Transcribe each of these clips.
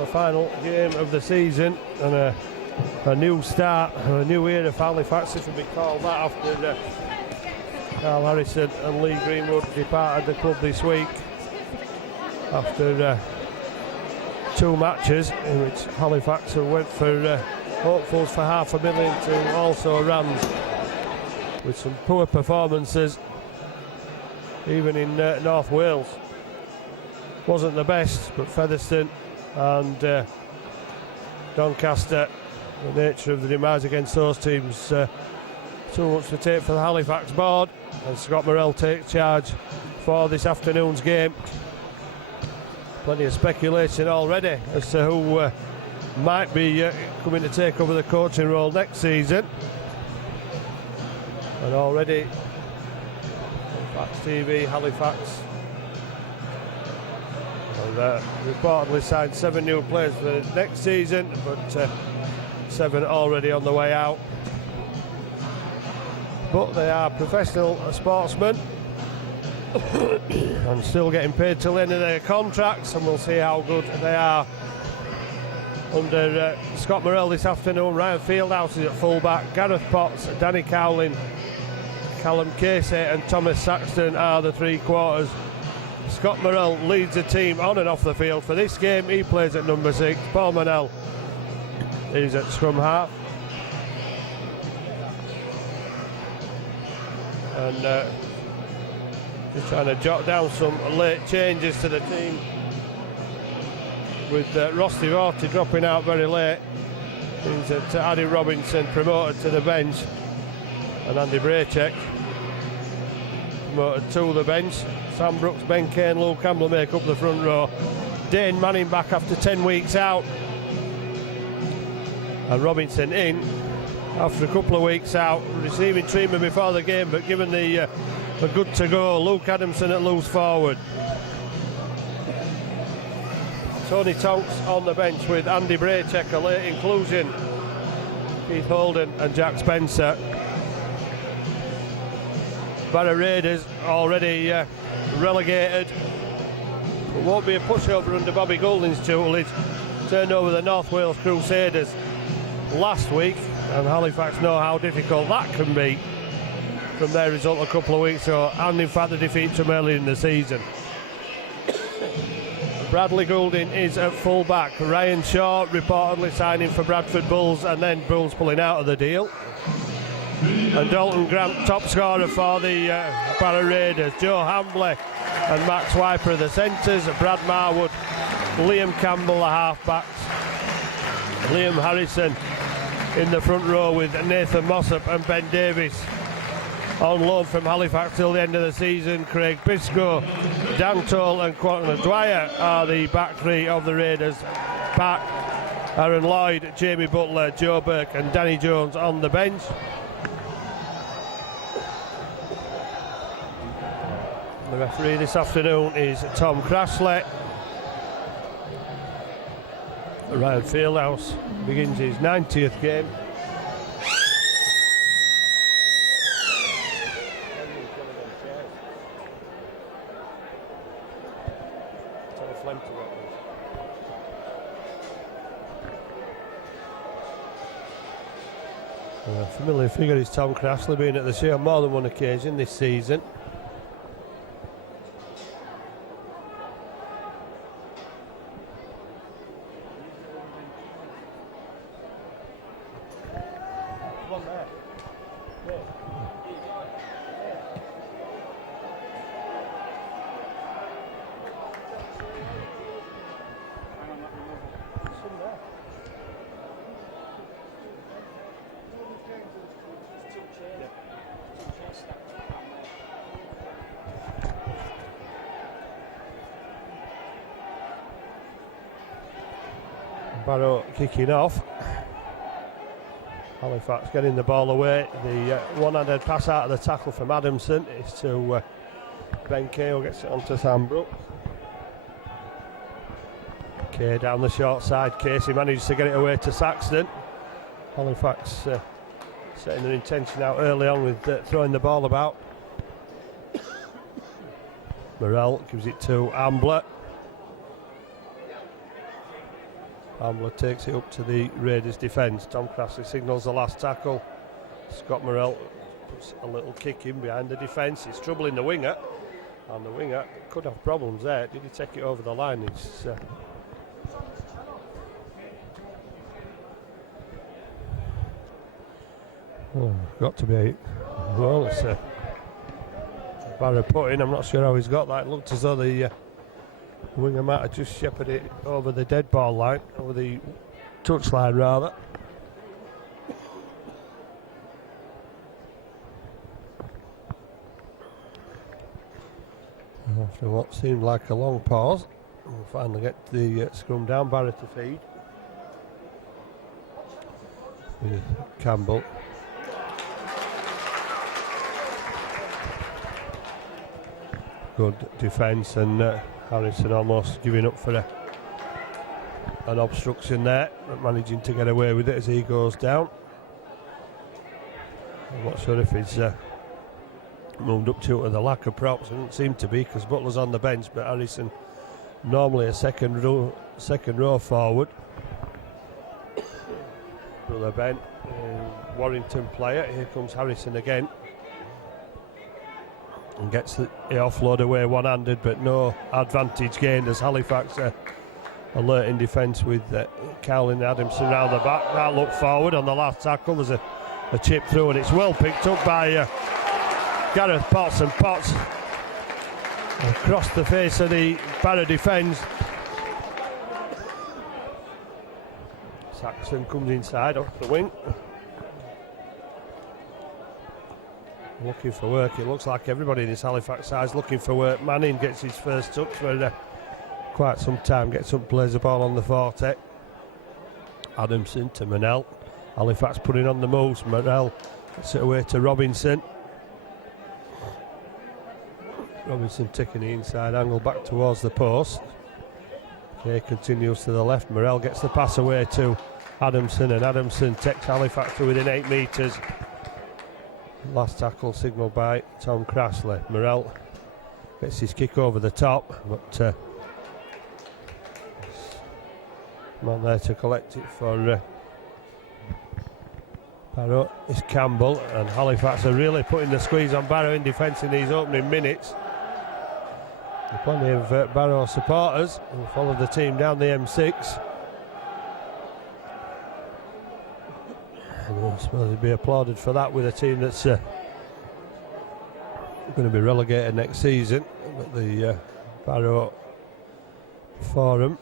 the final game of the season, and a new start, a new era for Halifax, if it be called that, after Carl Harrison and Lee Greenwood departed the club this week after 2 matches in which Halifax went for hopefuls for $500,000 to also Rams, with some poor performances even in North Wales. Wasn't the best, but Featherstone and Doncaster, the nature of the demise against those teams, too much to take for the Halifax board, and Scott Morrell takes charge for this afternoon's game. Plenty of speculation already as to who might be coming to take over the coaching role next season, and already on Fox TV, Halifax have reportedly signed 7 new players for next season, but 7 already on the way out. But they are professional sportsmen and still getting paid till the end of their contracts, and we'll see how good they are under Scott Morrell this afternoon. Ryan Fieldhouse is at full-back, Gareth Potts, Danny Cowlin, Callum Casey and Thomas Saxton are the 3 quarters. Scott Morrell leads the team on and off the field. For this game he plays at number 6. Paul Manell is at scrum half, and just trying to jot down some late changes to the team, with Ross Devorty dropping out very late. Means that Addy Robinson promoted to the bench, and Andy Braycheck promoted to the bench. Sam Brooks, Ben Kane, Luke Campbell make up the front row. Dane Manning back after 10 weeks out, and Robinson in after a couple of weeks out, receiving treatment before the game, but given the good to go. Luke Adamson at loose forward. Tony Tonks on the bench with Andy Braycheck, a late inclusion. Keith Holden and Jack Spencer. Barrow Raiders already relegated. It won't be a pushover under Bobby Goulding's tutelage. Turned over the North Wales Crusaders last week, and Halifax know how difficult that can be from their result a couple of weeks ago, and in fact the defeat from early in the season. Bradley Goulding is at full back. Ryan Shaw reportedly signing for Bradford Bulls, and then Bulls pulling out of the deal. And Dalton Grant, top scorer for the Barrow Raiders. Joe Hambley and Max Wiper are the centres. Brad Marwood, Liam Campbell the half-backs. Liam Harrison in the front row with Nathan Mossop and Ben Davis on loan from Halifax till the end of the season. Craig Biscoe, Dan Toll and Quentin Dwyer are the back 3 of the Raiders. Back Aaron Lloyd, Jamie Butler, Joe Burke and Danny Jones on the bench. The referee this afternoon is Tom Crashley. Ryan Fieldhouse begins his 90th game. A familiar figure is Tom Crashley, being at the show on more than one occasion this season. Barrow kicking off. Halifax getting the ball away. The one-handed pass out of the tackle from Adamson is to Ben Kay, who gets it onto Sam Brooks. Kay down the short side. Casey manages to get it away to Saxton. Halifax setting their intention out early on with throwing the ball about. Morrell gives it to Ambler. Ambler takes it up to the Raiders defence. Tom Crassley signals the last tackle. Scott Morrell puts a little kick in behind the defence. It's troubling the winger, and the winger could have problems there. Did he take it over the line? It's got to be. Well, it's a Barrow put in. I'm not sure how he's got that. It looked as though the winger might have just shepherded it over the dead ball line, over the touch line rather. After what seemed like a long pause, we'll finally get the scrum down. Barrow to feed. With Campbell. Good defence, and Harrison almost giving up for an obstruction there, but managing to get away with it as he goes down. I'm not sure if he's moved up to the lack of props. It doesn't seem to be, because Butler's on the bench, but Harrison normally a second row forward. Brother Ben, Warrington player. Here comes Harrison again. And gets the offload away one-handed, but no advantage gained as Halifax alert in defence with Cowling Adamson round the back. That look forward on the last tackle. There's a chip through, and it's well picked up by Gareth Potts, and Potts across the face of the Barrow defence. Saxon comes inside off the wing. Looking for work. It looks like everybody in this Halifax side is looking for work. Manning gets his first touch for quite some time. Gets up, plays the ball on the 40. Adamson to Manel. Halifax putting on the moves. Manel gets it away to Robinson. Robinson taking the inside angle back towards the post. Okay, continues to the left. Morrell gets the pass away to Adamson, and Adamson takes Halifax to within 8 metres. Last tackle signalled by Tom Crassley. Morrell gets his kick over the top, but not there to collect it for Barrow. It's Campbell, and Halifax are really putting the squeeze on Barrow in defence in these opening minutes. There are plenty of Barrow supporters who follow the team down the M6. I suppose he'd be applauded for that with a team that's going to be relegated next season. But the Barrow Forum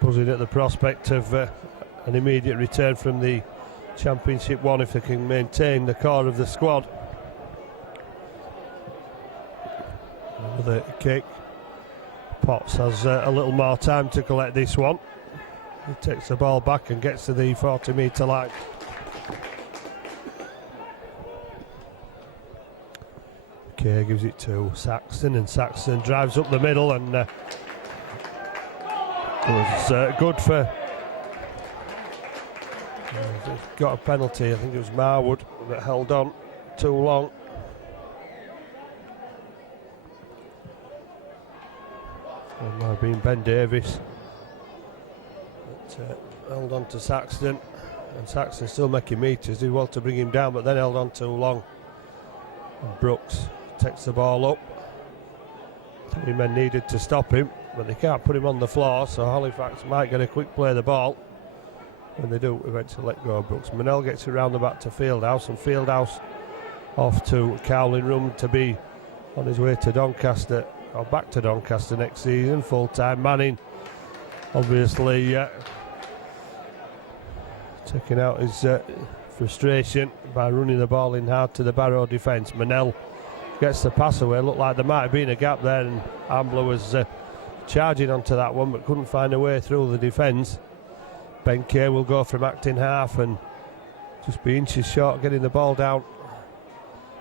buzzing at the prospect of an immediate return from the Championship 1 if they can maintain the core of the squad. Another kick. Potts has a little more time to collect this one. He takes the ball back and gets to the 40-metre line. Okay, gives it to Saxon, and Saxon drives up the middle, and it was good for. Got a penalty. I think it was Marwood that held on too long. It might have been Ben Davis. Held on to Saxton, and Saxton still making metres. Did well to bring him down, but then held on too long. And Brooks takes the ball up. 3 men needed to stop him, but they can't put him on the floor, so Halifax might get a quick play of the ball. When they do, eventually let go of Brooks. Manel gets it round the back to Fieldhouse, and Fieldhouse off to Cowling Room to be on his way to Doncaster, or back to Doncaster next season, full-time. Manning obviously taking out his frustration by running the ball in hard to the Barrow defence. Manel gets the pass away. Looked like there might have been a gap there, and Ambler was charging onto that one, but couldn't find a way through the defence. Ben Kay will go from acting half and just be inches short getting the ball down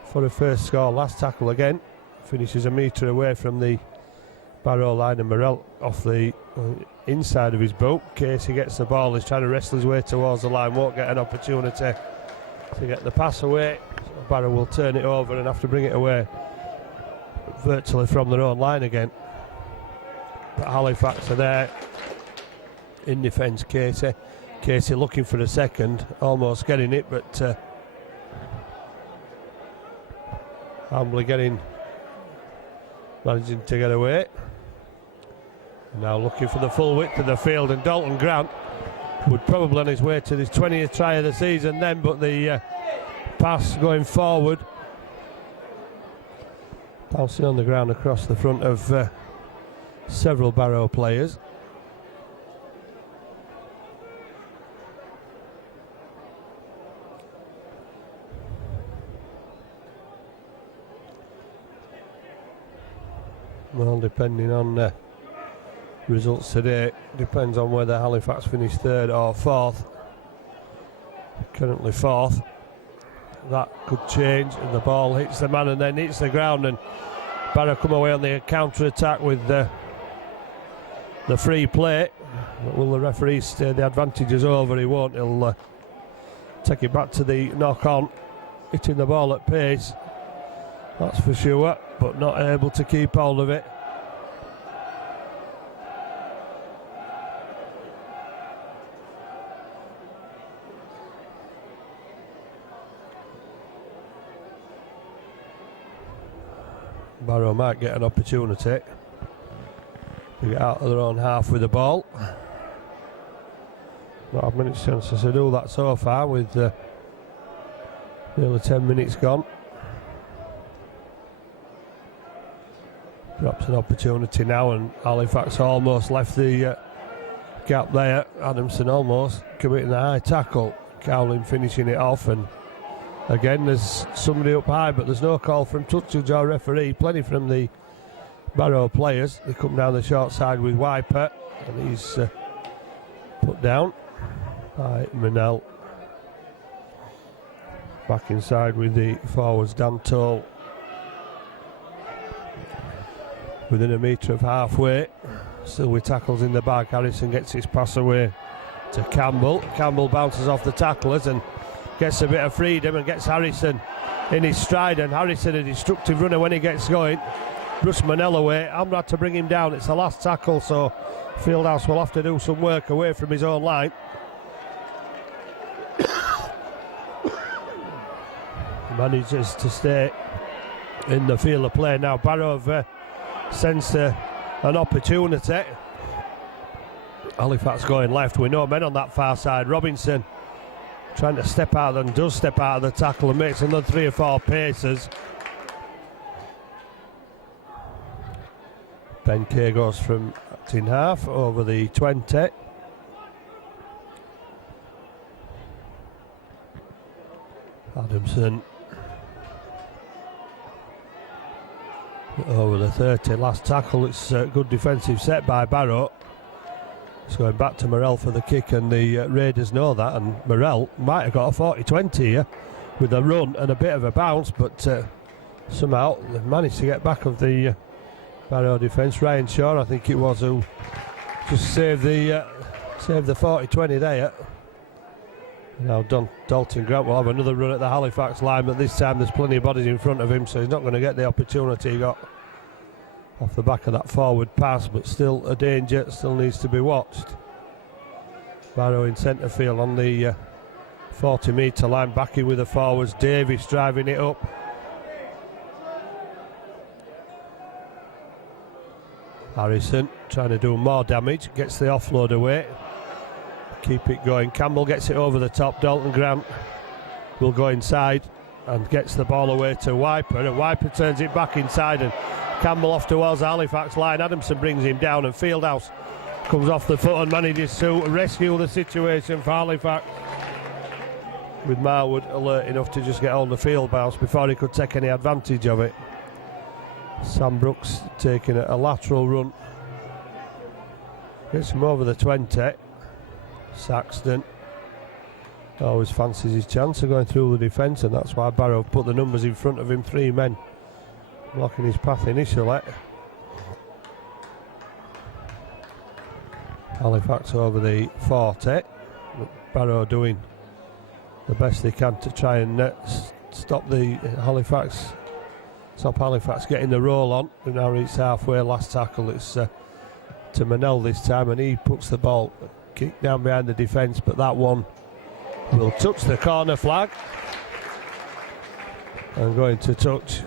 for a first score. Last tackle again. Finishes a metre away from the Barrow line, and Morrell off the inside of his boot. Casey gets the ball, he's trying to wrestle his way towards the line, won't get an opportunity to get the pass away. So Barrow will turn it over and have to bring it away virtually from their own line again. But Halifax are there in defence, Casey. Casey looking for a second, almost getting it, but Hambley managing to get away. Now looking for the full width of the field, and Dalton Grant would probably on his way to his 20th try of the season then, but the pass going forward, bouncing on the ground across the front of several Barrow players. Well, depending on results today, depends on whether Halifax finish third or fourth. Currently fourth. That could change, and the ball hits the man and then hits the ground, and Barrow come away on the counter-attack with the free play. But will the referee say the advantage is over? He won't. He'll take it back to the knock-on, hitting the ball at pace, that's for sure, but not able to keep hold of it. Barrow might get an opportunity to get out of their own half with the ball. Not had many chances to do that so far, with nearly 10 minutes gone. Perhaps an opportunity now, and Halifax almost left the gap there. Adamson almost committing a high tackle. Cowling finishing it off, and again there's somebody up high, but there's no call from touchage or referee. Plenty from the Barrow players. They come down the short side with Wiper, and he's put down by Manel. Back inside with the forwards, Dan Toll. Within a metre of halfway, still with tackles in the bag. Harrison gets his pass away to Campbell. Campbell bounces off the tacklers and gets a bit of freedom and gets Harrison in his stride, and Harrison a destructive runner when he gets going. Bruce Manel away. Amrad to bring him down. It's the last tackle, so Fieldhouse will have to do some work away from his own line. Manages to stay in the field of play now. Barrow have sensed an opportunity. Halifax going left. We know men on that far side. Robinson trying to step out, and does step out of the tackle and makes another 3 or 4 paces. Ben Kay goes from in half over the 20. Adamson over the 30. Last tackle. It's a good defensive set by Barrow. It's going back to Morrell for the kick, and the Raiders know that, and Morrell might have got a 40-20 here with a run and a bit of a bounce, but somehow they've managed to get back of the Barrow defence. Ryan Shaw, I think it was, who just saved the 40-20 there. Now Dalton Grant will have another run at the Halifax line, but this time there's plenty of bodies in front of him, so he's not going to get the opportunity he got off the back of that forward pass, but still a danger, still needs to be watched. Barrow in centre field on the 40 metre line, back in with the forwards. Davis driving it up. Harrison trying to do more damage, gets the offload away. Keep it going. Campbell gets it over the top. Dalton Grant will go inside and gets the ball away to Wiper, and Wiper turns it back inside, and Campbell off towards the Halifax line. Adamson brings him down, and Fieldhouse comes off the foot and manages to rescue the situation for Halifax, with Marwood alert enough to just get on the field bounce before he could take any advantage of it. Sam Brooks taking a lateral run, gets him over the 20. Saxton always fancies his chance of going through the defence, and that's why Barrow put the numbers in front of him. 3 men blocking his path initially. Halifax over the 40. Barrow doing the best they can to try and stop Halifax getting the roll on. We've now reached halfway. Last tackle, it's to Manel this time, and he puts the ball kick down behind the defence, but that one will touch the corner flag. And going to touch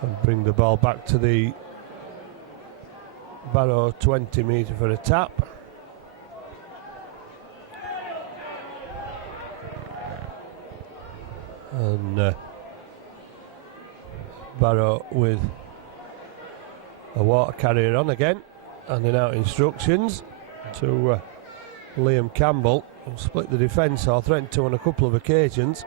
and bring the ball back to the Barrow 20 metre for a tap. And Barrow with a water carrier on again, handing out instructions to Liam Campbell, who split the defence or threatened to on a couple of occasions.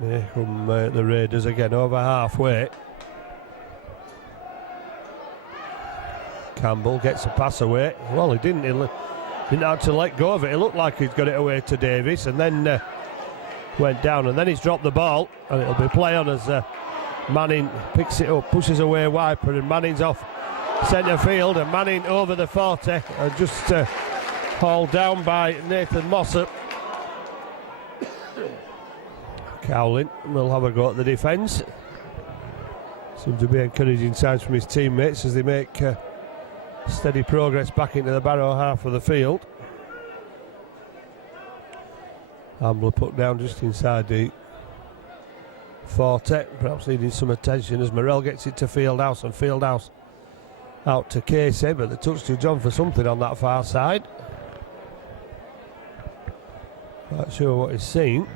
Here come the Raiders again, over halfway. Campbell gets a pass away. Well, he didn't have to let go of it. It looked like he'd got it away to Davis, and then went down, and then he's dropped the ball, and it'll be play on as Manning picks it up, pushes away Wiper, and Manning's off centre field, and Manning over the 40, and just hauled down by Nathan Mossop. Cowlin will have a go at the defence. Seems to be encouraging signs from his teammates as they make steady progress back into the Barrow half of the field. Ambler put down just inside the 40, perhaps needing some attention as Morrell gets it to Fieldhouse, and Fieldhouse out to Casey, but the touch to John for something on that far side. Not sure what he's seen.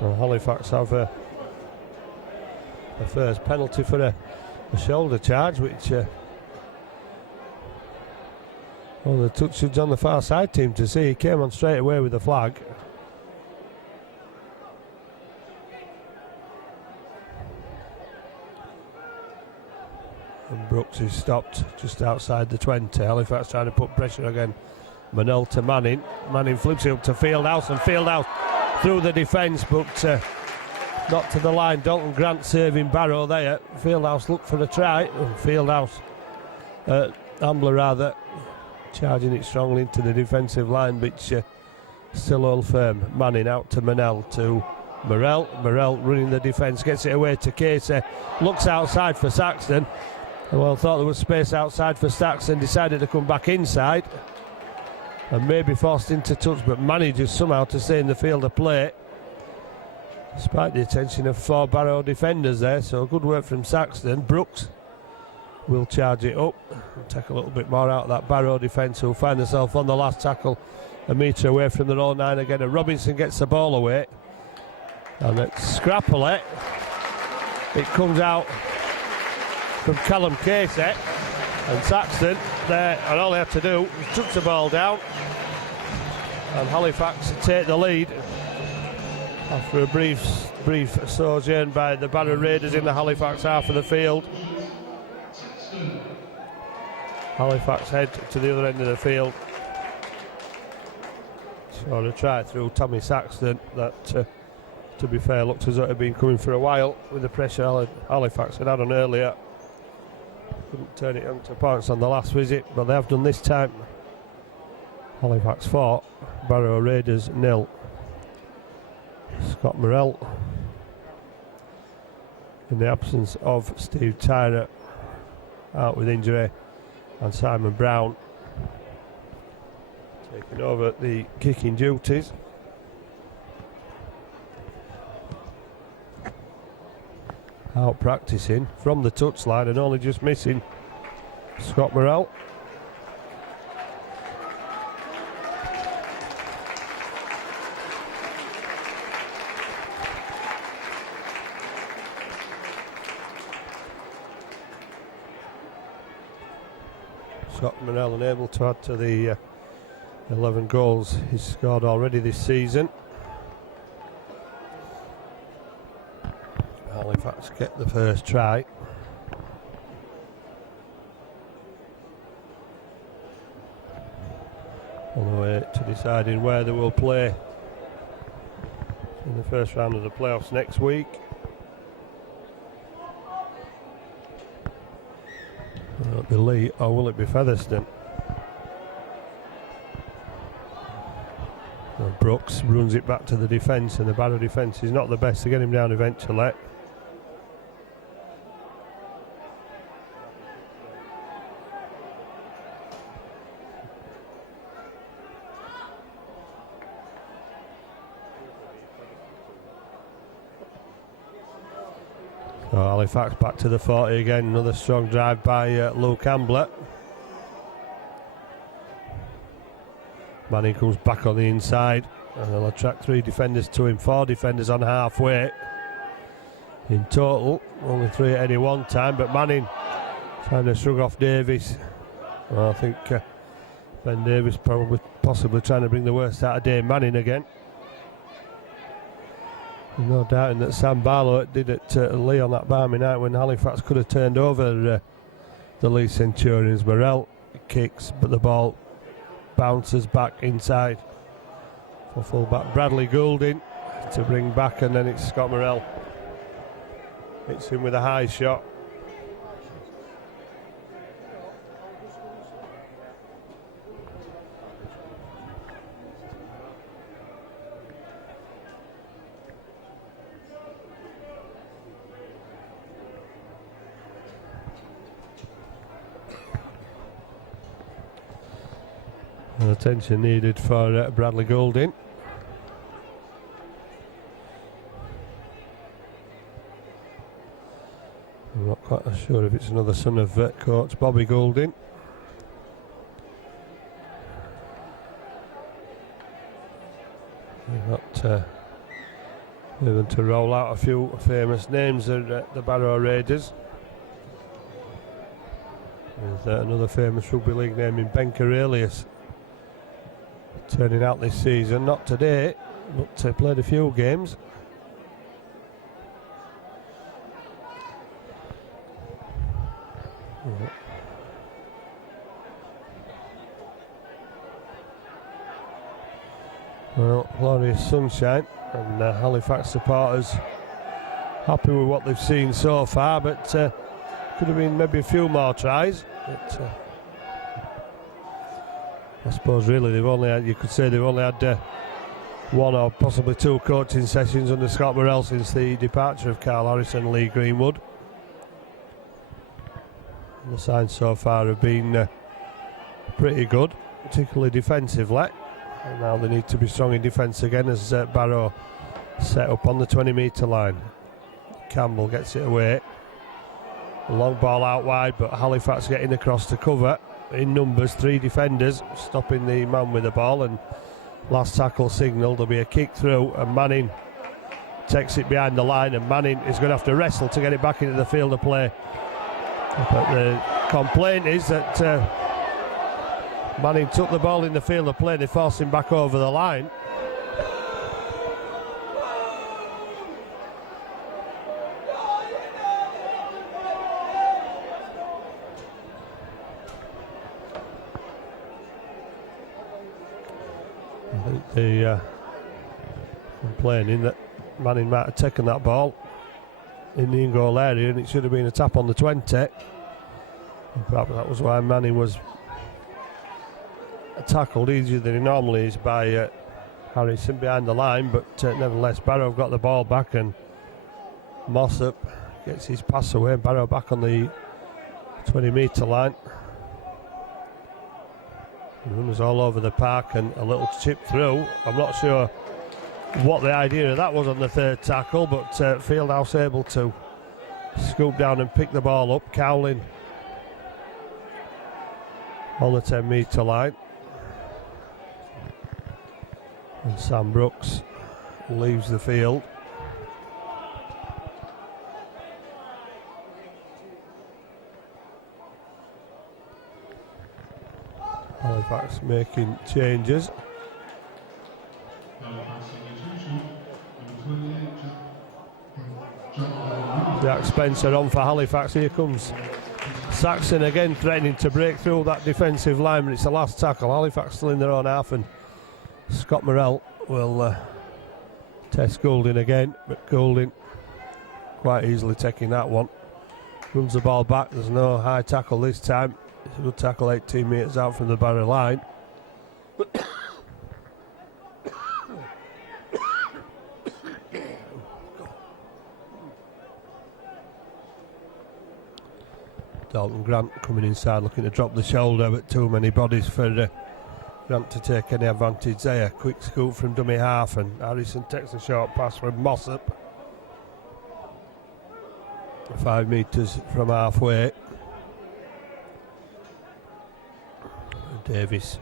Well, Halifax have a first penalty for a shoulder charge, which the touch was on the far side team to see. He came on straight away with the flag. And Brooks is stopped just outside the 20. Halifax trying to put pressure again. Manel to Manning. Manning flips it up to Fieldhouse, and Fieldhouse through the defence, but not to the line. Dalton Grant serving Barrow there. Fieldhouse looked for a try. Fieldhouse, Ambler rather, charging it strongly into the defensive line, which still hold firm. Manning out to Manel to Morrell. Morrell running the defence, gets it away to Casey. Looks outside for Saxton. Well, thought there was space outside for Saxton. Decided to come back inside and maybe forced into touch, but manages somehow to stay in the field of play despite the attention of 4 Barrow defenders there. So good work from Saxton. Brooks will charge it up and take a little bit more out of that Barrow defence, who'll find themselves on the last tackle a metre away from their own 9 again, and Robinson gets the ball away, and it's scrappily it comes out from Callum Casey, and Saxton there, and all they had to do was touch the ball down, and Halifax take the lead after a brief sojourn by the Barrow Raiders in the Halifax half of the field. Halifax head to the other end of the field. So a try through Tommy Saxton that, to be fair, looked as though it had been coming for a while with the pressure Halifax had on earlier. Couldn't turn it on to points on the last visit, but they have done this time. Halifax 4, Barrow Raiders 0. Scott Morrell, in the absence of Steve Tyrer, out with injury, and Simon Brown taking over the kicking duties. Out practicing from the touchline and only just missing Scott Morrell. Scott Morrell unable to add to the 11 goals he's scored already this season. Halifax get the first try. On the way to deciding where they will play in the first round of the playoffs next week. Will it be Lee or will it be Featherstone? Well, Brooks runs it back to the defence, and the Barrow defence is not the best to get him down eventually. So Halifax back to the 40 again. Another strong drive by Luke Ambler. Manning comes back on the inside and they'll attract 3 defenders to him. 4 defenders on halfway in total, only 3 at any one time, but Manning trying to shrug off Davis. Well, I think Ben Davis possibly trying to bring the worst out of Dave Manning again. No doubting that Sam Barlow did it to Lee on that balmy night when Halifax could have turned over the Lee Centurions. Morrell kicks, but the ball bounces back inside for full-back Bradley Goulding to bring back, and then it's Scott Morrell. Hits him with a high shot. Attention needed for Bradley Goulding. I'm not quite sure if it's another son of coach Bobby Goulding. We've got moving to roll out a few famous names of the Barrow Raiders. There's another famous rugby league name in Ben Corelius turning out this season, not today, but played a few games. Well, glorious sunshine, and Halifax supporters happy with what they've seen so far, but could have been maybe a few more tries. But, I suppose really you could say they've only had 1 or possibly 2 coaching sessions under Scott Morrell since the departure of Carl Harrison and Lee Greenwood. And the signs so far have been pretty good, particularly defensively. And now they need to be strong in defence again as Barrow set up on the 20-metre line. Campbell gets it away. A long ball out wide, but Halifax getting across to cover. In numbers, 3 defenders stopping the man with the ball, and last tackle signal. There'll be a kick through, and Manning takes it behind the line, and Manning is going to have to wrestle to get it back into the field of play. But the complaint is that Manning took the ball in the field of play. They forced him back over the line. I think the complaining that Manning might have taken that ball in the in-goal area and it should have been a tap on the 20. Perhaps that was why Manning was tackled easier than he normally is by Harrison behind the line, but nevertheless Barrow got the ball back and Mossop gets his pass away. Barrow back on the 20-metre line. Runners all over the park and a little chip through. I'm not sure what the idea of that was on the 3rd tackle, but Fieldhouse able to scoop down and pick the ball up. Cowling on the 10-metre line. And Sam Brooks leaves the field. Halifax making changes. Jack Spencer on for Halifax. Here comes Saxon again, threatening to break through that defensive line, but it's the last tackle. Halifax still in their own half, and Scott Morrell will test Goulding again, but Goulding quite easily taking that one. runs the ball back. There's no high tackle this time. It's a good tackle 18 metres out from the Barrow line. Dalton Grant coming inside looking to drop the shoulder, but too many bodies for Grant to take any advantage there. Quick scoop from dummy half, and Harrison takes a short pass from Mossop. 5 metres from halfway. Davis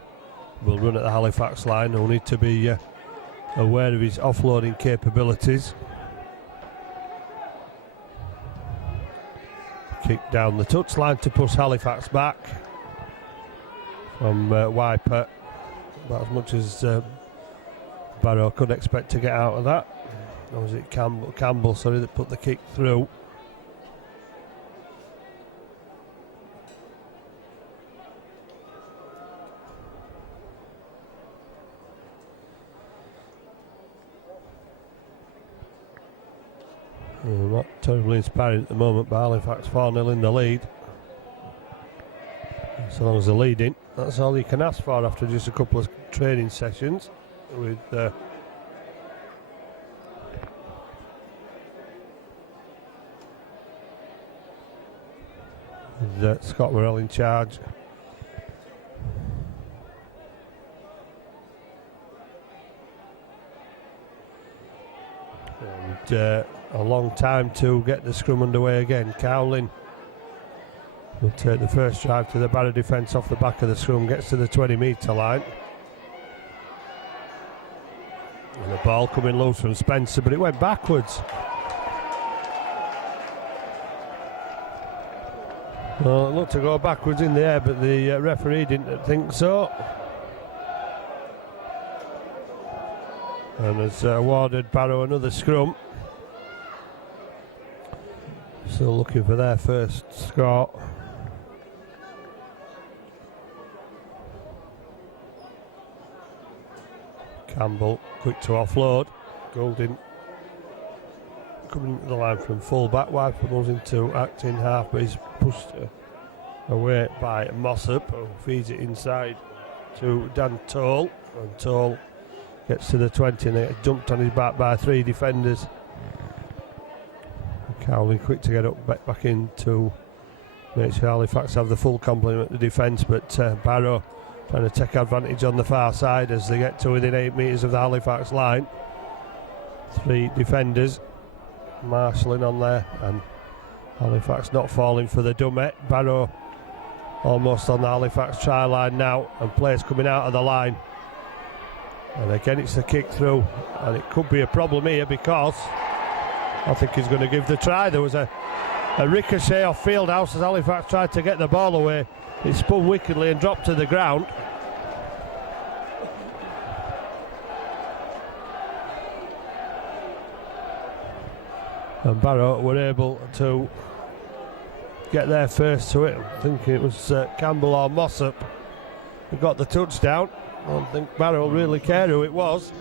will run at the Halifax line. He'll need to be aware of his offloading capabilities. Kick down the touchline to push Halifax back from Wiper. About as much as Barrow could expect to get out of that. Or was it Campbell, sorry, that put the kick through. Not terribly inspiring at the moment, but Halifax 4-0 in the lead. So long as they're leading, that's all you can ask for after just a couple of training sessions with Scott Morrell in charge. And a long time to get the scrum underway again. Cowlin will take the first drive to the Barrow defence off the back of the scrum, gets to the 20-metre line. And the ball coming loose from Spencer, but it went backwards. Well, it looked to go backwards in the air, but the referee didn't think so. And has awarded Barrow another scrum. Still looking for their first score. Campbell quick to offload. Goulding coming into the line from full back. Wiper moves into acting half, but he's pushed away by Mossop, who feeds it inside to Dan Toll. And Toll gets to the 20 and gets dumped on his back by 3 defenders. Cowley quick to get up back in to make sure Halifax have the full complement of defence, but Barrow trying to take advantage on the far side as they get to within 8 metres of the Halifax line. 3 defenders marshalling on there, and Halifax not falling for the dummy. Barrow almost on the Halifax try line now, and players coming out of the line. And again it's a kick through, and it could be a problem here because I think he's going to give the try. There was a ricochet off Fieldhouse as Halifax tried to get the ball away. It spun wickedly and dropped to the ground. And Barrow were able to get there first to it. I think it was Campbell or Mossop who got the touchdown. I don't think Barrow really cared who it was.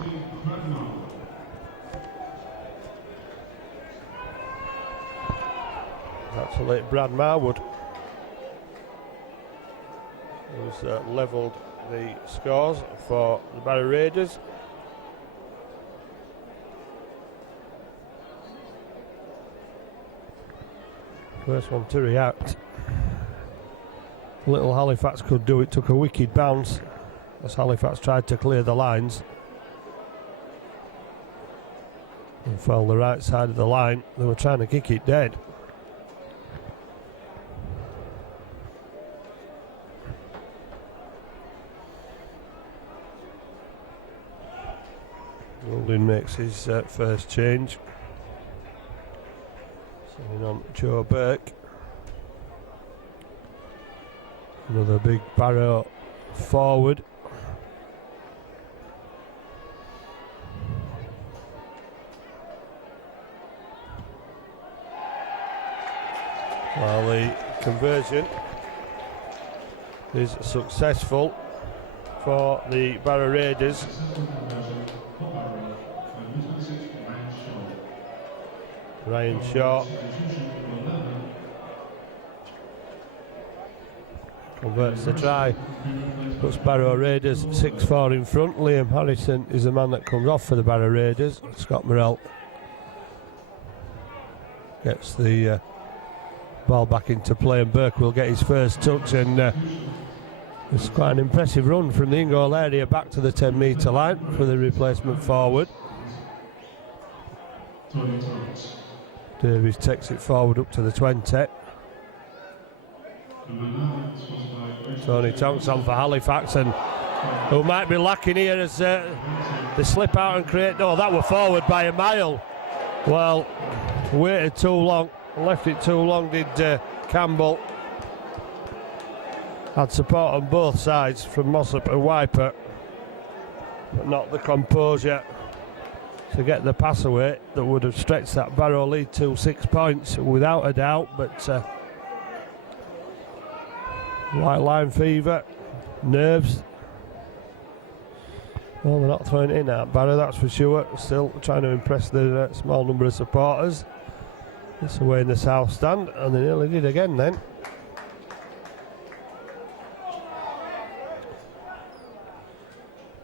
That's a late Brad Marwood, who's levelled the scores for the Barrow Raiders. First one to react. Little Halifax could do it, took a wicked bounce as Halifax tried to clear the lines. And fell the right side of the line. They were trying to kick it dead. Goulding makes his first change. Sending on Joe Burke. Another big Barrow forward. Well, the conversion is successful for the Barrow Raiders. Ryan Shaw converts the try. Puts Barrow Raiders 6-4 in front. Liam Harrison is the man that comes off for the Barrow Raiders. Scott Morrell gets the ball back into play, and Burke will get his first touch, and it's quite an impressive run from the in-goal area back to the 10-metre line for the replacement forward. Davies takes it forward up to the 20. Tony Tonks on for Halifax, and who might be lacking here as they slip out and create. No, that were forward by a mile. Well, waited too long, left it too long, did Campbell. Had support on both sides from Mossop and Wiper, but not the composure to get the pass away that would have stretched that Barrow lead to 6 points without a doubt. But white line fever, nerves. Well, they're not throwing it in at Barrow, that's for sure. Still trying to impress the small number of supporters. It's away in the south stand, and they nearly did again then.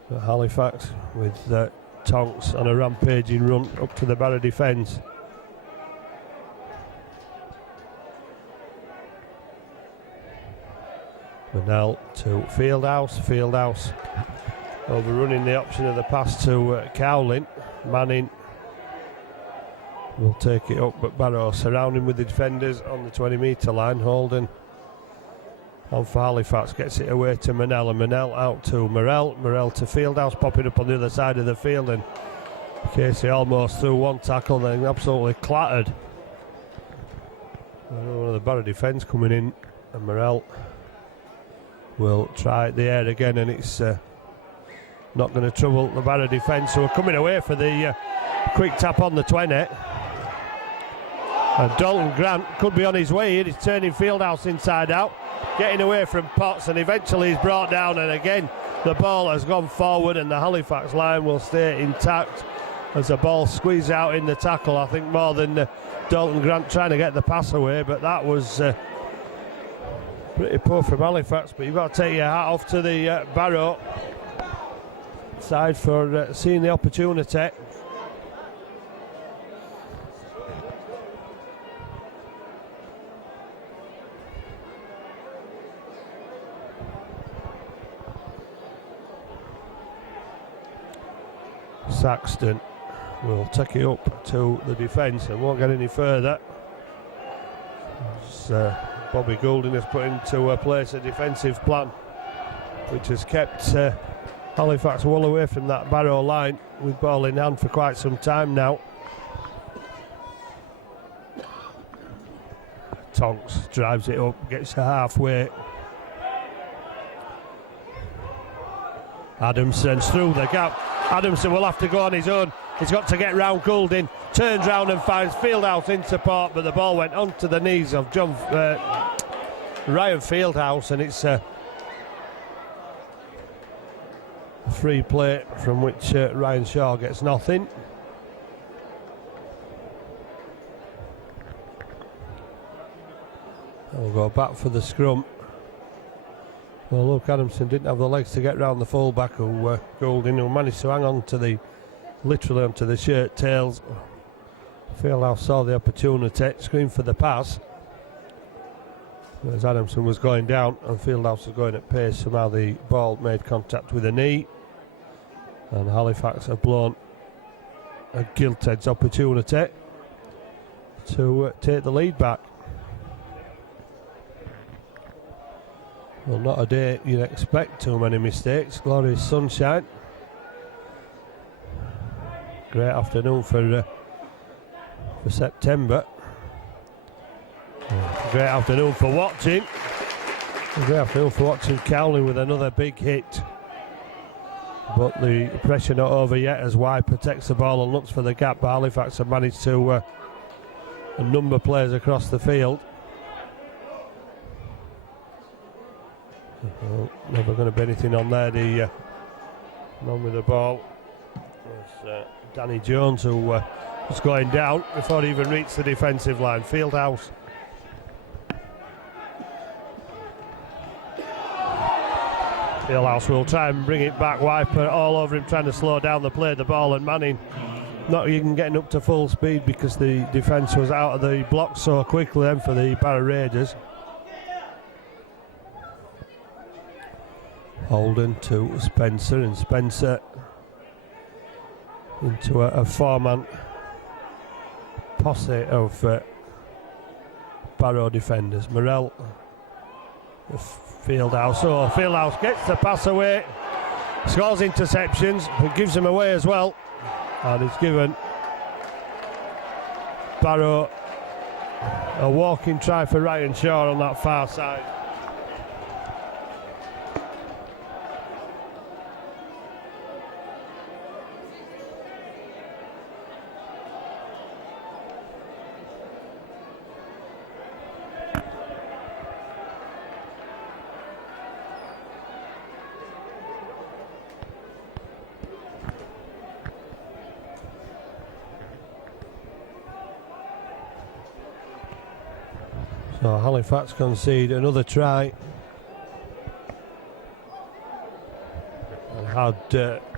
But Halifax with Tonks on a rampaging run up to the Barrow defence. Manel to Fieldhouse overrunning the option of the pass to Cowlin. Manning will take it up, but Barrow surrounding with the defenders on the 20-metre line. Holden on for Halifax, gets it away to Manel, and Manel out to Morrell to Fieldhouse, popping up on the other side of the field, and Casey almost through one tackle, then absolutely clattered. One of the Barrow defence coming in, and Morrell will try the air again, and it's not going to trouble the Barrow defence, who are coming away for the quick tap on the 20. And Dalton Grant could be on his way here. He's turning Fieldhouse inside out, getting away from Potts, and eventually he's brought down, and again the ball has gone forward, and the Halifax line will stay intact as the ball squeezes out in the tackle. I think more than Dalton Grant trying to get the pass away, but that was pretty poor from Halifax. But you've got to take your hat off to the Barrow side for seeing the opportunity. Saxton will take it up to the defence and won't get any further. As, Bobby Goulding has put into place a defensive plan which has kept Halifax well away from that Barrow line with ball in hand for quite some time now. Tonks drives it up, gets to halfway. Adamson's through the gap. Adamson will have to go on his own. He's got to get round Goulding. Turns round and finds Fieldhouse in support, but the ball went onto the knees of Ryan Fieldhouse, and it's a free play from which Ryan Shaw gets nothing. We'll go back for the scrum. Well, look, Adamson didn't have the legs to get round the fullback, who Goulding, who managed to hang on to literally onto the shirt tails. Fieldhouse saw the opportunity, screamed for the pass. As Adamson was going down and Fieldhouse was going at pace, somehow the ball made contact with a knee, and Halifax have blown a gilt-edged opportunity to take the lead back. Well, not a day you'd expect too many mistakes. Glorious sunshine. Great afternoon for September. Great afternoon for watching. Great afternoon for watching Cowlin with another big hit. But the pressure not over yet as Wiper takes the ball and looks for the gap. But Halifax have managed to a number of players across the field. Never going to be anything on there. The man with the ball was Danny Jones, who was going down before he even reached the defensive line. Fieldhouse Fieldhouse will try and bring it back. Wiper all over him, trying to slow down the play of the ball, and Manning not even getting up to full speed because the defence was out of the block so quickly then for the Barrow Raiders. Holden to Spencer, and Spencer into a four-man posse of Barrow defenders. Morell, Fieldhouse. Oh, Fieldhouse gets the pass away, scores interceptions, but gives them away as well. And it's given Barrow a walking try for Ryan Shaw on that far side. So Halifax concede another try. And had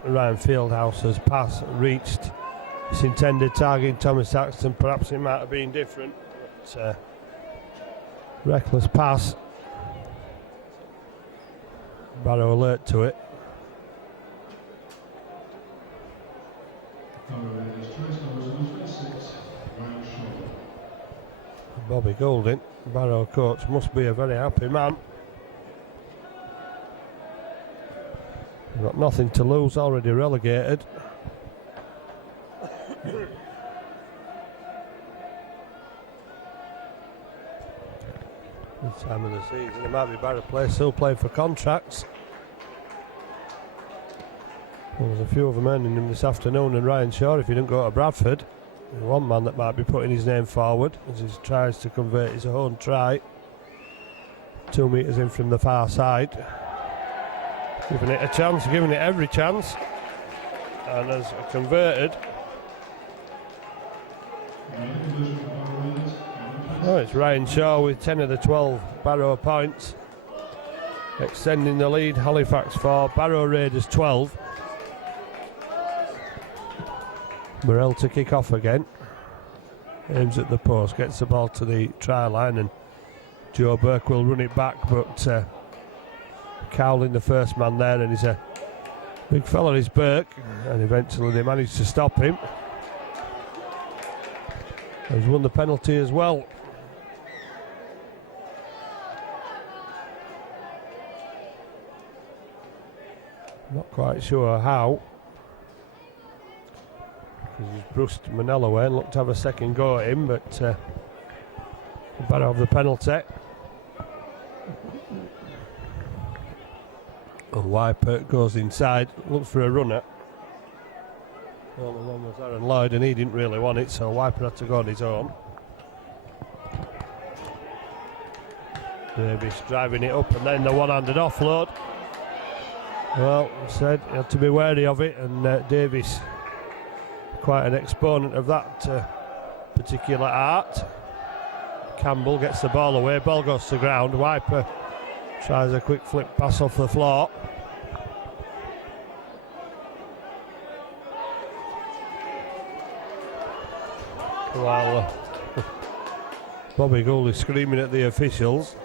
Ryan Fieldhouse's pass reached its intended target, Thomas Saxton, perhaps it might have been different. But reckless pass. Barrow alert to it. Bobby Goulding, Barrow coach, must be a very happy man. Got nothing to lose, already relegated. This time of the season, it might be Barrow players still playing for contracts. Well, there's a few of them earning him this afternoon, and Ryan Shaw, if he didn't go to Bradford. One man that might be putting his name forward as he tries to convert his own try. 2 metres in from the far side. Giving it a chance, giving it every chance. And has converted. Oh, it's Ryan Shaw with 10 of the 12 Barrow points. Extending the lead, Halifax 4, Barrow Raiders 12. Morell to kick off again. Aims at the post, gets the ball to the try line, and Joe Burke will run it back, but Cowling the first man there, and he's a big fella, is Burke, and eventually they managed to stop him. He's won the penalty as well. Not quite sure how. He's brushed Manel away and looked to have a second go at him, but Barrow have the penalty. And Wypert goes inside, looks for a runner. The only one was Aaron Lloyd, and he didn't really want it, so Wypert had to go on his own. Davis driving it up, and then the one-handed offload. Well, I said you had to be wary of it, and Davis, quite an exponent of that particular art. Campbell gets the ball away, ball goes to ground. Wyper tries a quick flip pass off the floor. While Bobby Gould is screaming at the officials.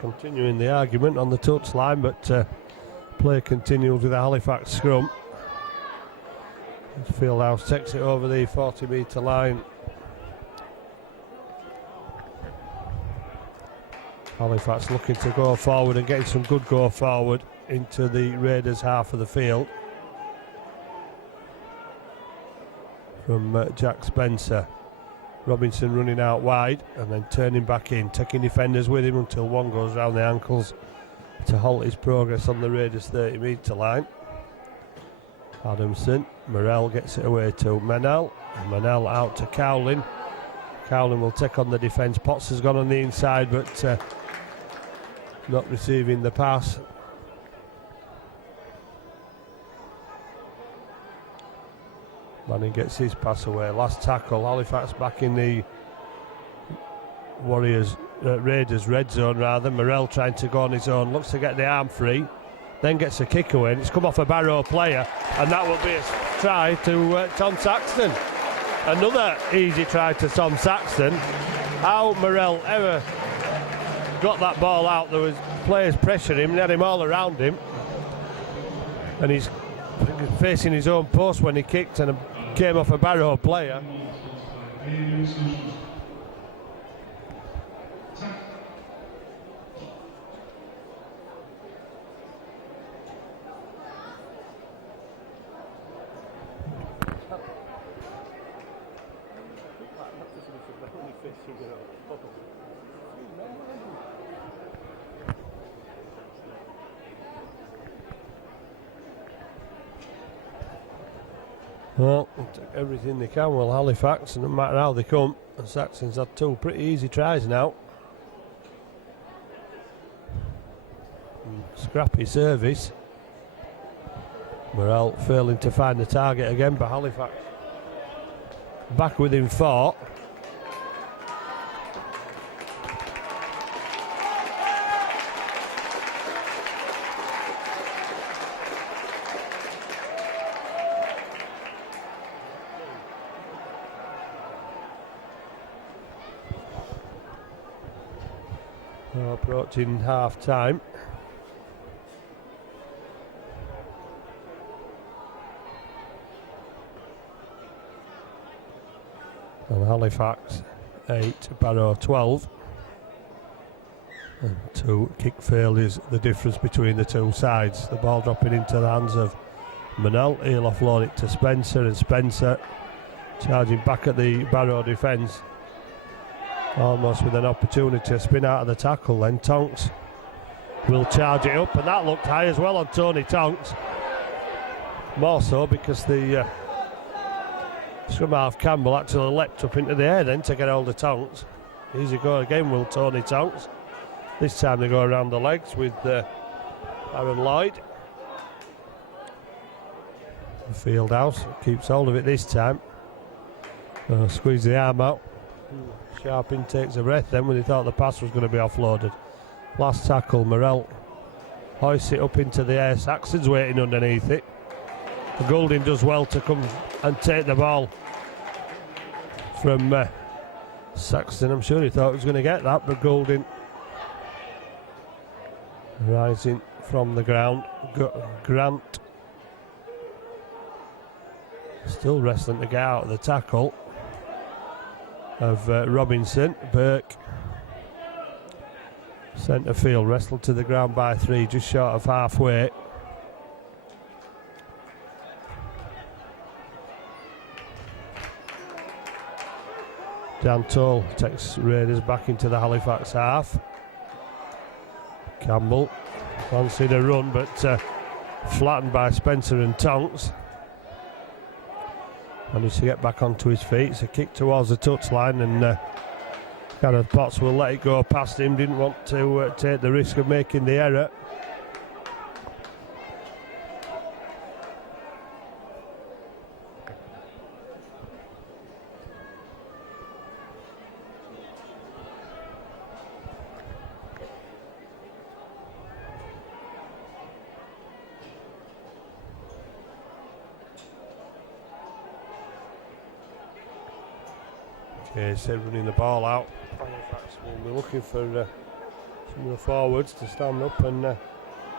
Continuing the argument on the touchline, but play continues with a Halifax scrum. Fieldhouse takes it over the 40-metre line. Halifax looking to go forward and getting some good go forward into the Raiders' half of the field. From Jack Spencer. Robinson running out wide and then turning back in, taking defenders with him until one goes round the ankles to halt his progress on the Raiders' 30-metre line. Adamson, Morell gets it away to Manel. Manel out to Cowling. Cowling will take on the defence. Potts has gone on the inside, but not receiving the pass. Manning gets his pass away. Last tackle, Halifax back in the Raiders red zone rather. Morrell trying to go on his own, looks to get the arm free, then gets a kick away, and it's come off a Barrow player, and that will be a try to Tom Saxton. Another easy try to Tom Saxton. How Morrell ever got that ball out, there was players pressuring him, and had him all around him, and he's facing his own post when he kicked, and came off a Barrow player. Well, take everything they can, well, Halifax, and no matter how they come, and Saxon's had two pretty easy tries now. Scrappy service. Morrell failing to find the target again, but Halifax back within 4. Approaching half time. And Halifax 8, Barrow 12. And 2 kick failures, the difference between the two sides. The ball dropping into the hands of Manel. He'll offload it to Spencer, and Spencer charging back at the Barrow defence. Almost with an opportunity to spin out of the tackle. Then Tonks will charge it up, and that looked high as well on Tony Tonks. More so because the scrum half Campbell actually leapt up into the air then to get hold of Tonks. Easy go again, will Tony Tonks. This time they go around the legs with Aaron Lloyd. The field house keeps hold of it this time. Squeeze the arm out. Sharping takes a breath then when he thought the pass was going to be offloaded. Last tackle, Morrell hoists it up into the air. Saxon's waiting underneath it. Goulding does well to come and take the ball from Saxton. I'm sure he thought he was going to get that, but Goulding rising from the ground. Grant still wrestling to get out of the tackle of Robinson. Burke centre field, wrestled to the ground by 3, just short of halfway. Dan Toll takes Raiders back into the Halifax half. Campbell fancied a run, but flattened by Spencer and Tonks. Managed to get back onto his feet. It's a kick towards the touchline, and Gareth Potts will let it go past him. Didn't want to take the risk of making the error. Said running the ball out. We'll be looking for some of the forwards to stand up and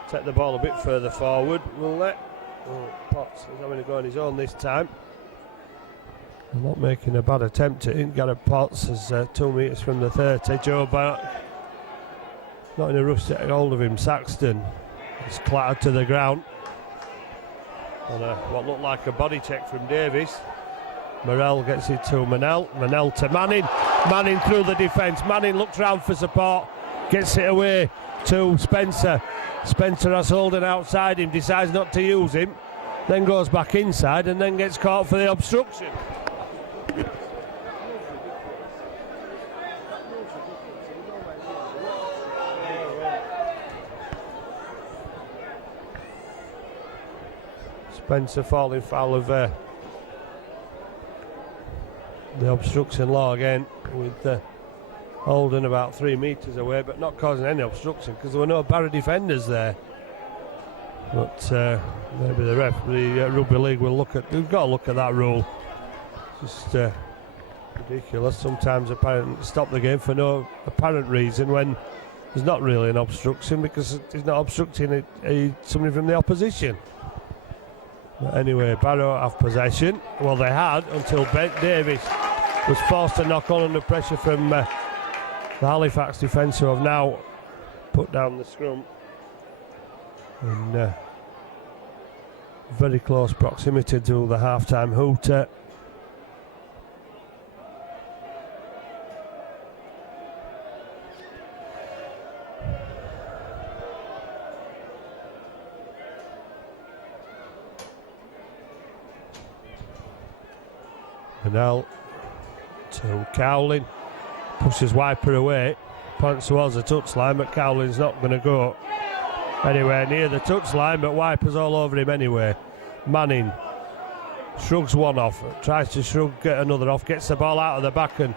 take the ball a bit further forward. We'll let Potts is having a go on his own this time. I'm not making a bad attempt at it. Gareth Potts is 2 metres from the 30. Joe Burke not in a rush to get hold of him. Saxton is clattered to the ground on what looked like a body check from Davis. Morrell gets it to Manel. Manel to Manning. Manning through the defence. Manning looks round for support. Gets it away to Spencer. Spencer has Holden outside him. Decides not to use him. Then goes back inside and then gets caught for the obstruction. Spencer falling foul of the obstruction law again with Holden about 3 metres away, but not causing any obstruction because there were no Barrow defenders there. But maybe the Rugby League will look at. We've got to look at that rule. Just ridiculous. Sometimes apparent stop the game for no apparent reason when there's not really an obstruction because it's not obstructing somebody from the opposition. But anyway, Barrow have possession. Well, they had until Ben Davis was forced to knock on under pressure from the Halifax defence, who have now put down the scrum in very close proximity to the half-time hooter. Now to Cowling, pushes Wiper away, points towards the touchline, but Cowling's not going to go anywhere near the touchline, but Wiper's all over him anyway. Manning shrugs one off, tries to get another off, gets the ball out of the back, and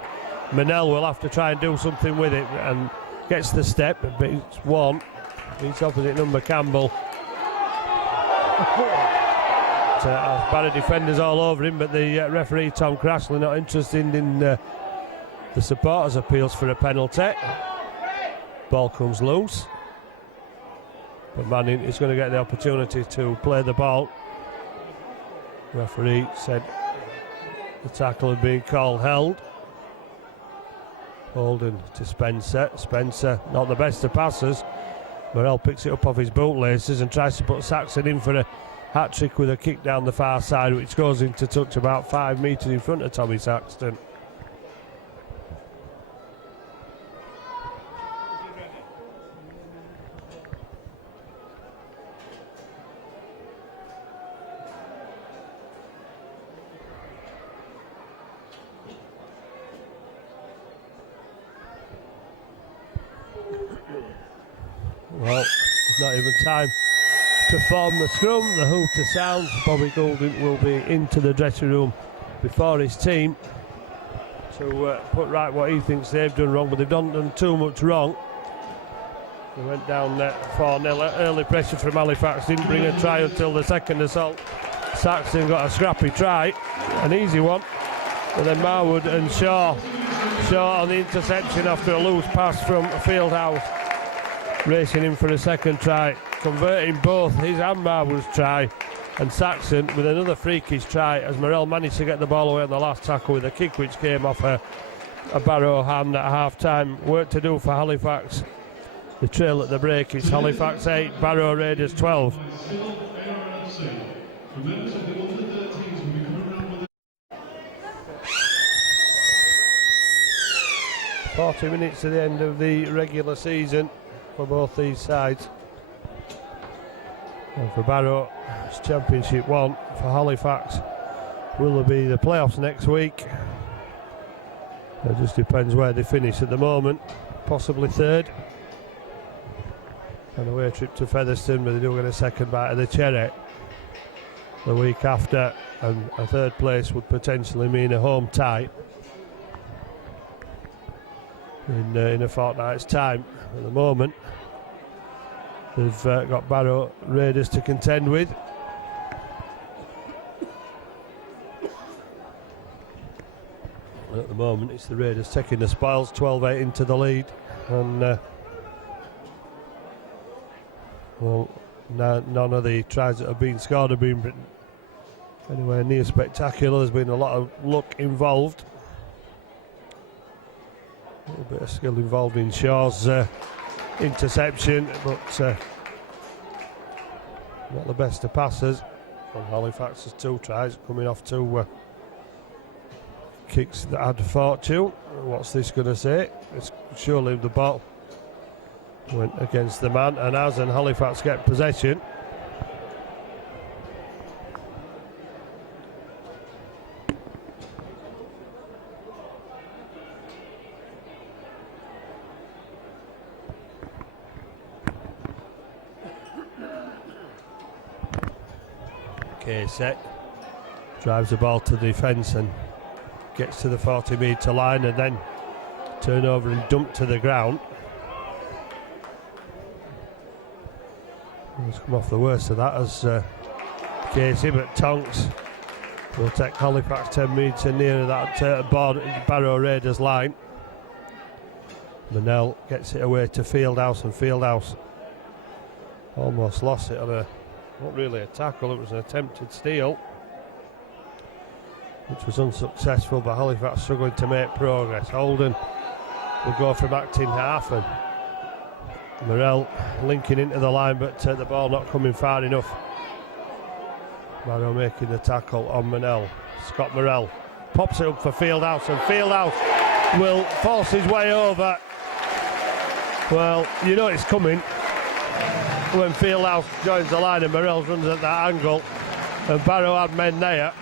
Manel will have to try and do something with it, and gets the step, but it's one. It's opposite number Campbell. Barrow defenders all over him, but the referee Tom Crashley not interested in the supporters' appeals for a penalty. Ball comes loose, but Manning is going to get the opportunity to play the ball. Referee said the tackle had been called held. Holden to Spencer. Spencer, not the best of passers. Morrell picks it up off his bootlaces and tries to put Saxon in for a hat-trick with a kick down the far side, which goes into touch about 5 metres in front of Tommy Saxton. Well, it's not even time to form the scrum. The hooter sounds. Bobby Goulden will be into the dressing room before his team to put right what he thinks they've done wrong, but they've done too much wrong. They went down 4-0. Early pressure from Halifax didn't bring a try until the second assault. Saxon got a scrappy try, an easy one, and then Marwood and Shaw on the interception after a loose pass from Fieldhouse, racing in for a second try, converting both his and Marwood's try, and Saxon with another freakish try as Morrell managed to get the ball away on the last tackle with a kick which came off a Barrow hand at half-time. Work to do for Halifax. The trail at the break is Halifax 8, Barrow Raiders 12. 40 minutes to the end of the regular season for both these sides. And for Barrow, it's Championship 1. For Halifax, will there be the playoffs next week? It just depends where they finish at the moment. Possibly third. And away trip to Featherstone, but they do get a second bite of the cherry the week after, and a third place would potentially mean a home tie in a fortnight's time. At the moment, they've got Barrow Raiders to contend with. And at the moment, it's the Raiders taking the spoils, 12-8 into the lead, and well, none of the tries that have been scored have been anywhere near spectacular. There's been a lot of luck involved. A little bit of skill involved in Shaw's interception, but not the best of passers. From Halifax's 2 tries coming off 2 kicks that had fortune. What's this going to say? It's surely the ball went against the man, and Halifax get possession. Set drives the ball to the defence and gets to the 40-metre line, and then turn over and dump to the ground. He's come off the worst of that as Casey, but Tonks will take Halifax 10 metres nearer that Barrow Raiders line. Manel gets it away to Fieldhouse, and Fieldhouse almost lost it on not really a tackle, it was an attempted steal, which was unsuccessful, but Halifax struggling to make progress. Holden will go from acting half, and Morell linking into the line, but the ball not coming far enough. Barrow making the tackle on Manel. Scott Morell pops it up for Fieldhouse, and Fieldhouse will force his way over. Well, you know it's coming when Fieldhouse joins the line and Morell runs at that angle, and Barrow had men there.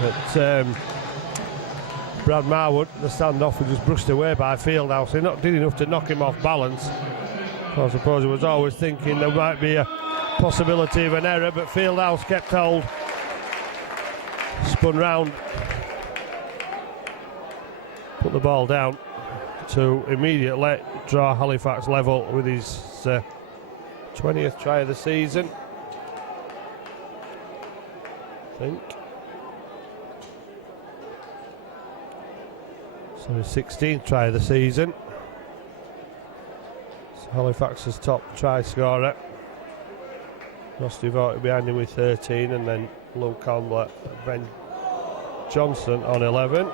But Brad Marwood, the standoff, was just brushed away by Fieldhouse. He did enough to knock him off balance. I suppose he was always thinking there might be a possibility of an error, but Fieldhouse kept hold, spun round, put the ball down to immediately draw Halifax level with his 20th try of the season, I think. So his 16th try of the season. So Halifax's top try scorer. Rusty Vaughty behind him with 13, and then Luke Conlett, Ben Johnson on 11.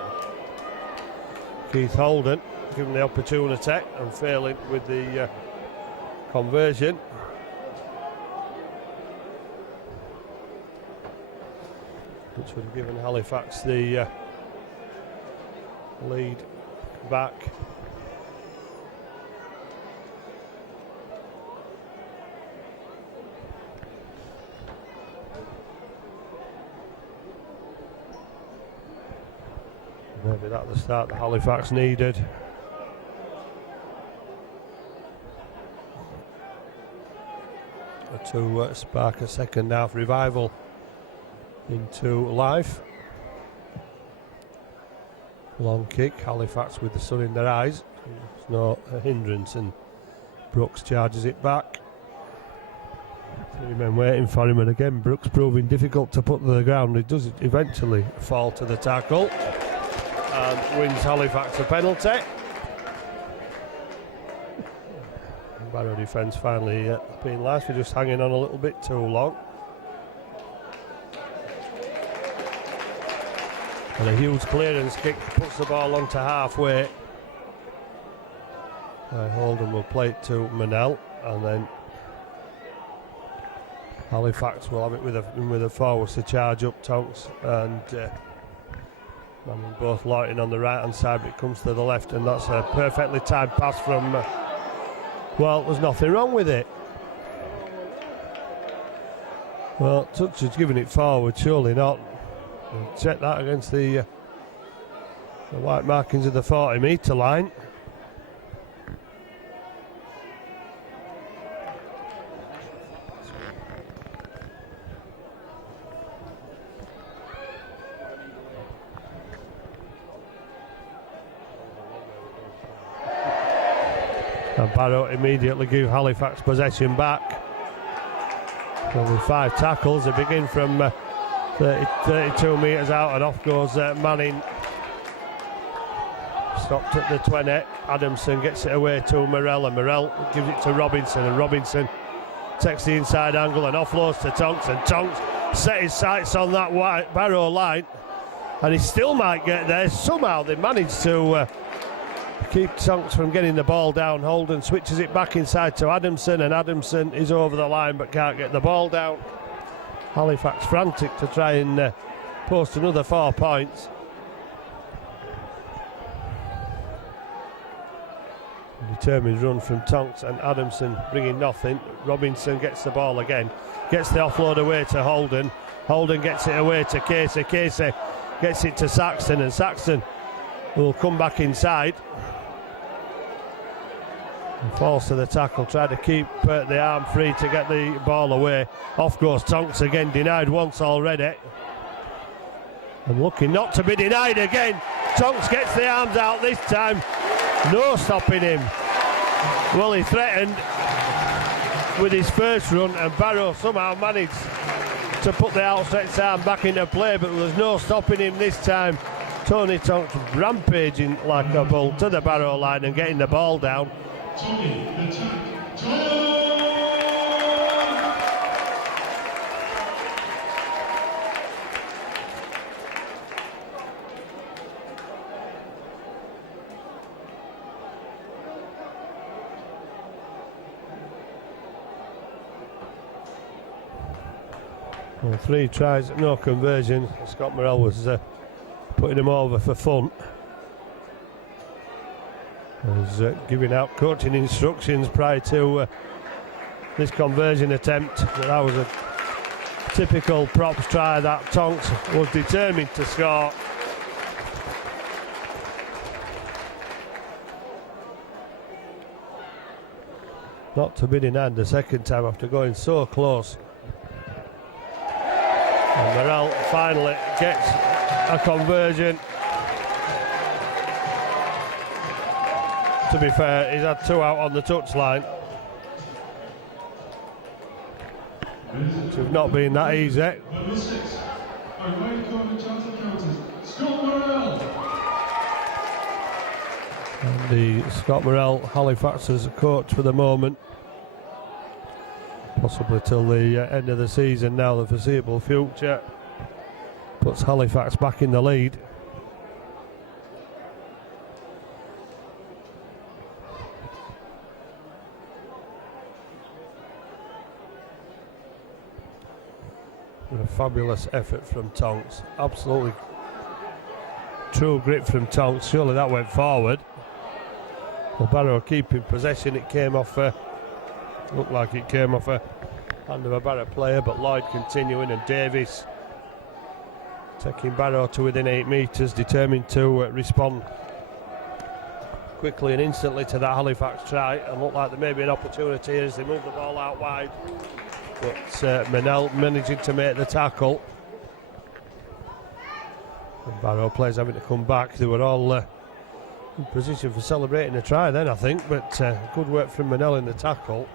Keith Holden given the opportunity and failing with the conversion. Which would have given Halifax the lead back. Maybe that's the start that Halifax needed. To spark a second half revival into life. Long kick, Halifax with the sun in their eyes. There's no hindrance, and Brooks charges it back. 3 men waiting for him, and again Brooks proving difficult to put to the ground. He does eventually fall to the tackle and wins Halifax a penalty. Barrow defence finally penalised for just hanging on a little bit too long. And a huge clearance kick puts the ball onto halfway. Holden will play it to Manel, and then Halifax will have it with a forwards to charge up Tonks and both lighting on the right hand side, but it comes to the left, and that's a perfectly timed pass from well, there's nothing wrong with it. Well, Touch is giving it forward, surely not. We'll check that against the white markings of the 40 metre line. And Barrow immediately give Halifax possession back. Only 5 tackles. They begin from 32 metres out, and off goes Manning. Stopped at the 20. Adamson gets it away to Morell, and Morell gives it to Robinson, and Robinson takes the inside angle and offloads to Tonks, and Tonks set his sights on that white Barrow line, and he still might get there. Somehow they managed to keep Tonks from getting the ball down. Holden switches it back inside to Adamson, and Adamson is over the line but can't get the ball down. Halifax frantic to try and post another 4 points. Determined run from Tonks and Adamson bringing nothing. Robinson gets the ball again, gets the offload away to Holden. Holden gets it away to Casey. Casey gets it to Saxton, and Saxton will come back inside. And falls to the tackle, tried to keep the arm free to get the ball away. Off goes Tonks again, denied once already. And looking not to be denied again. Tonks gets the arms out this time. No stopping him. Well, he threatened with his first run, and Barrow somehow managed to put the outstretched arm back into play, but there was no stopping him this time. Tony Tonks rampaging like a bull to the Barrow line and getting the ball down. Well, 3 tries, no conversion. Scott Morrell was putting him over for fun. He was giving out coaching instructions prior to this conversion attempt. That was a typical props try that Tonks was determined to score. Not to bid in hand the second time after going so close. And Morrell finally gets a conversion. To be fair, he's had 2 out on the touchline. Which have not been that easy. And the Scott Morrell, Halifax's coach for the moment. Possibly till the end of the season now, the foreseeable future. Puts Halifax back in the lead. A fabulous effort from Tonks. Absolutely true grit from Tonks. Surely that went forward. Well, Barrow keeping possession. It came off looked like it came off a hand of a Barrow player, but Lloyd continuing, and Davis taking Barrow to within 8 metres, determined to respond quickly and instantly to that Halifax try, and looked like there may be an opportunity as they move the ball out wide. But Manel managing to make the tackle. And Barrow players having to come back. They were all in position for celebrating a try then, I think, but good work from Manel in the tackle.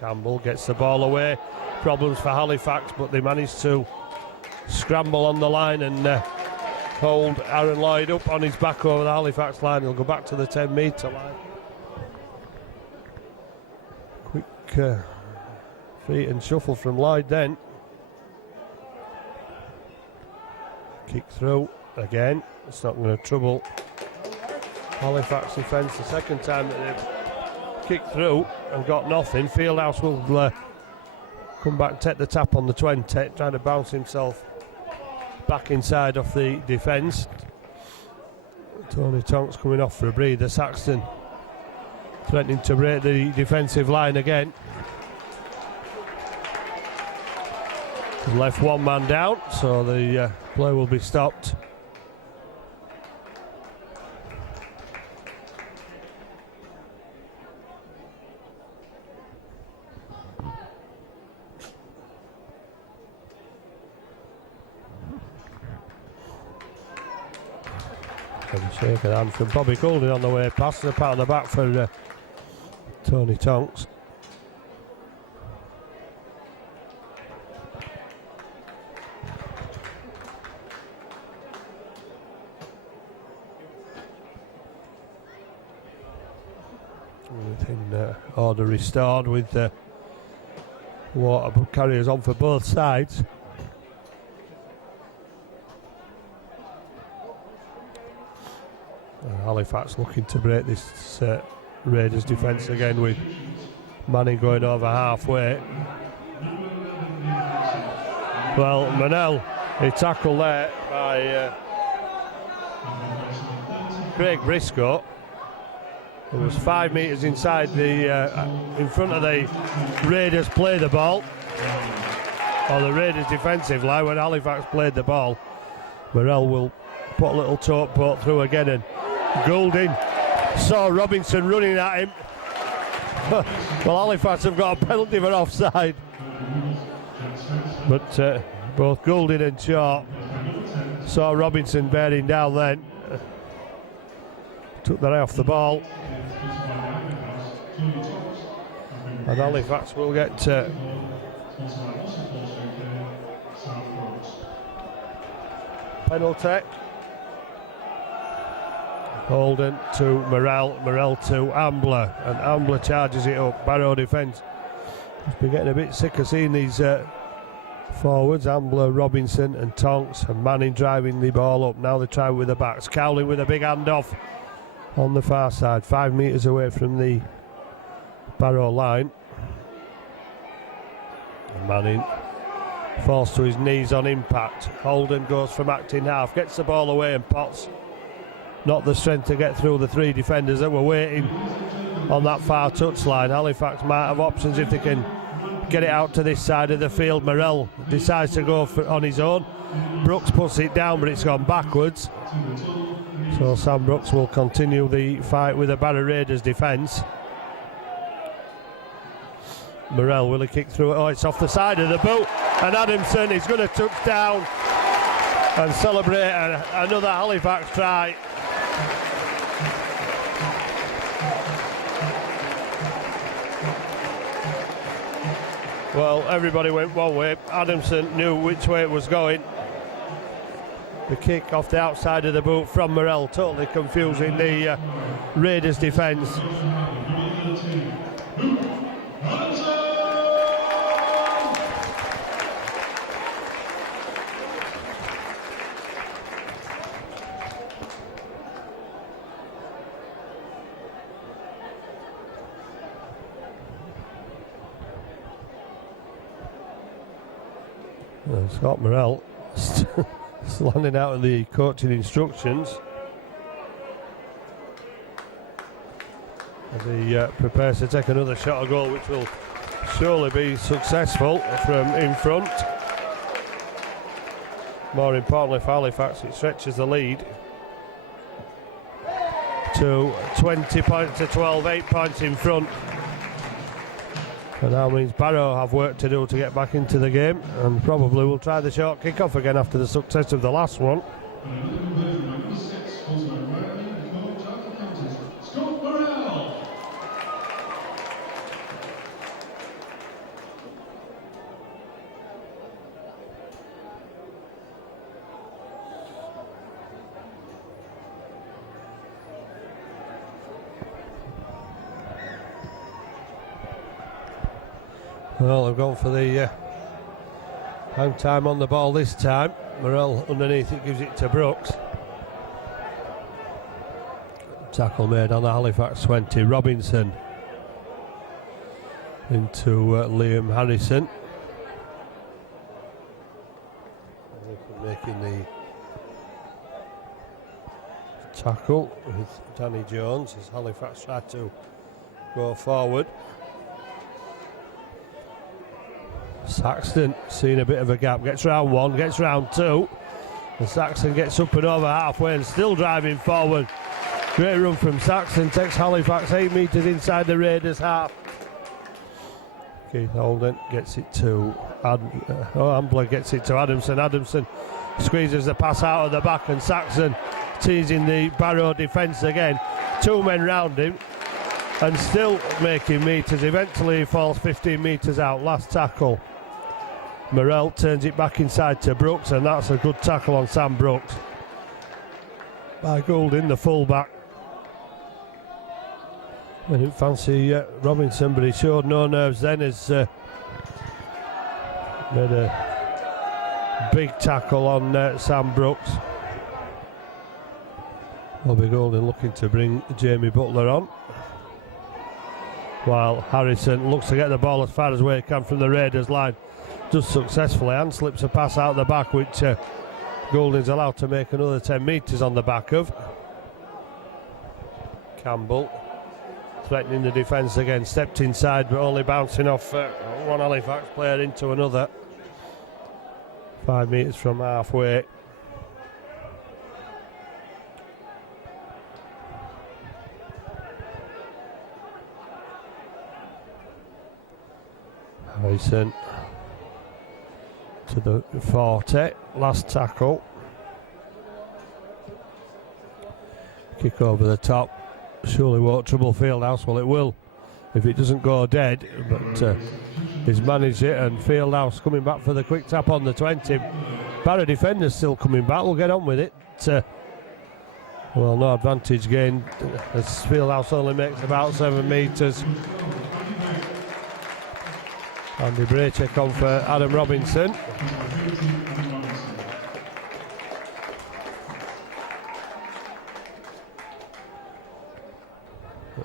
Campbell gets the ball away. Problems for Halifax, but they managed to scramble on the line and hold Aaron Lloyd up on his back over the Halifax line. He'll go back to the 10-metre line. Quick feet and shuffle from Lloyd then. Kick through again. It's not going to trouble Halifax defence. The second time that they've kicked through and got nothing. Fieldhouse will come back and take the tap on the 20, trying to bounce himself back inside off the defence. Tony Tonks coming off for a breather. Saxton threatening to break the defensive line again. Left one man down, so the play will be stopped. Shake of hand from Bobby Goulding on the way past, and a pat on the back for Tony Tonks. Within order restored with water carriers on for both sides. Halifax looking to break this Raiders defence again, with Manning going over halfway. Well, Manel, he tackled there by Craig Briscoe, who was 5 metres inside the in front of the Raiders play the ball, or the Raiders defensive line when Halifax played the ball. Morrell will put a little taupe boat through again, and Goulding saw Robinson running at him. Well, Halifax have got a penalty for offside, but both Goulding and Shaw Saw Robinson bearing down then. Took their eye off the ball. And Halifax will get penalty. Holden to Morrell to Ambler, and Ambler charges it up. Barrow defence. Must be getting a bit sick of seeing these forwards, Ambler, Robinson and Tonks, and Manning driving the ball up. Now they try with the backs. Cowley with a big handoff on the far side, 5 metres away from the Barrow line. And Manning falls to his knees on impact. Holden goes from acting half, gets the ball away, and Potts not the strength to get through the 3 defenders that were waiting on that far touchline. Halifax might have options if they can get it out to this side of the field. Morrell decides to go on his own. Brooks puts it down, but it's gone backwards. So Sam Brooks will continue the fight with the Barrow Raiders defence. Morrell, will he kick through it? Oh, it's off the side of the boot, and Adamson is going to touch down and celebrate another Halifax try. Well, everybody went one way. Adamson knew which way it was going. The kick off the outside of the boot from Morrell, totally confusing the Raiders defence. Scott Morrell landing out of the coaching instructions as he prepares to take another shot at goal, which will surely be successful from in front. More importantly for Halifax, it stretches the lead to 20 points to 12, 8 points in front. And that means Barrow have work to do to get back into the game, and probably will try the short kick-off again after the success of the last one. Well, they've gone for the hang time on the ball this time. Morrell underneath it, gives it to Brooks. Tackle made on the Halifax 20. Robinson into Liam Harrison. Making the tackle with Danny Jones as Halifax tried to go forward. Saxton seeing a bit of a gap, gets round one, gets round two, and Saxton gets up and over halfway and still driving forward. Great run from Saxton, takes Halifax 8 metres inside the Raiders half. Keith Holden gets it to Ambler gets it to Adamson. Adamson squeezes the pass out of the back, and Saxton teasing the Barrow defence again. 2 men round him and still making metres. Eventually he falls 15 metres out. Last tackle. Morrell turns it back inside to Brooks, and that's a good tackle on Sam Brooks by Goulding, the fullback. I didn't fancy Robinson, but he showed no nerves then as made a big tackle on Sam Brooks. Bobby Goulding looking to bring Jamie Butler on, while Harrison looks to get the ball as far as where he can from the Raiders line. Does successfully and slips a pass out the back, which Goulding's allowed to make another 10 metres on the back of. Campbell threatening the defence again, stepped inside but only bouncing off one Halifax player into another. 5 metres from halfway. Harrison to the 40, last tackle. Kick over the top. Surely won't trouble Fieldhouse. Well, it will if it doesn't go dead. But he's managed it, and Fieldhouse coming back for the quick tap on the 20. Barrow defenders still coming back. We'll get on with it. Well, no advantage gained as Fieldhouse only makes about 7 metres. Andy Braycheck on for Adam Robinson.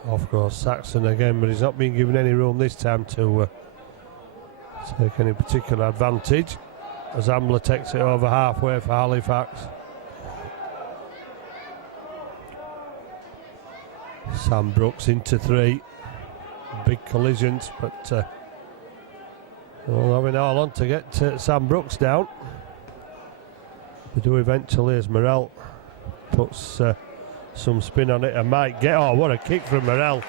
Off goes Saxon again, but he's not been given any room this time to take any particular advantage, as Ambler takes it over halfway for Halifax. Sam Brooks into 3. Big collisions, but well, having all on to get Sam Brooks down. They do eventually, as Morrell puts some spin on it and might get. Oh, what a kick from Morrell!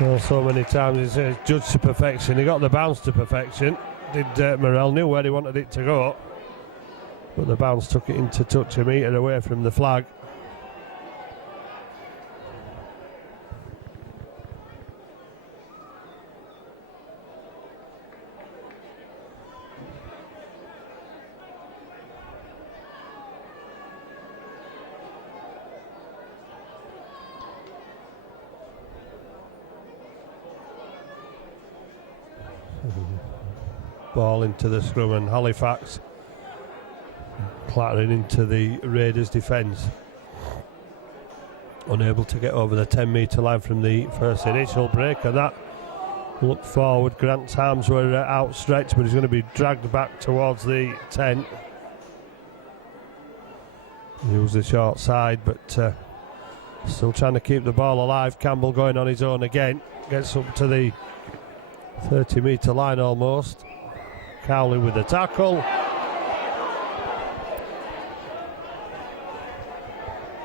Well, so many times he's judged to perfection. He got the bounce to perfection. Did Morrell, knew where he wanted it to go, but the bounce took it into touch a metre away from the flag. Ball into the scrum, and Halifax clattering into the Raiders' defence. Unable to get over the 10-metre line from the first initial break, and that looked forward. Grant's arms were outstretched, but he's going to be dragged back towards the 10. Use the short side, but still trying to keep the ball alive. Campbell going on his own again. Gets up to the 30-metre line almost. Cowley with the tackle.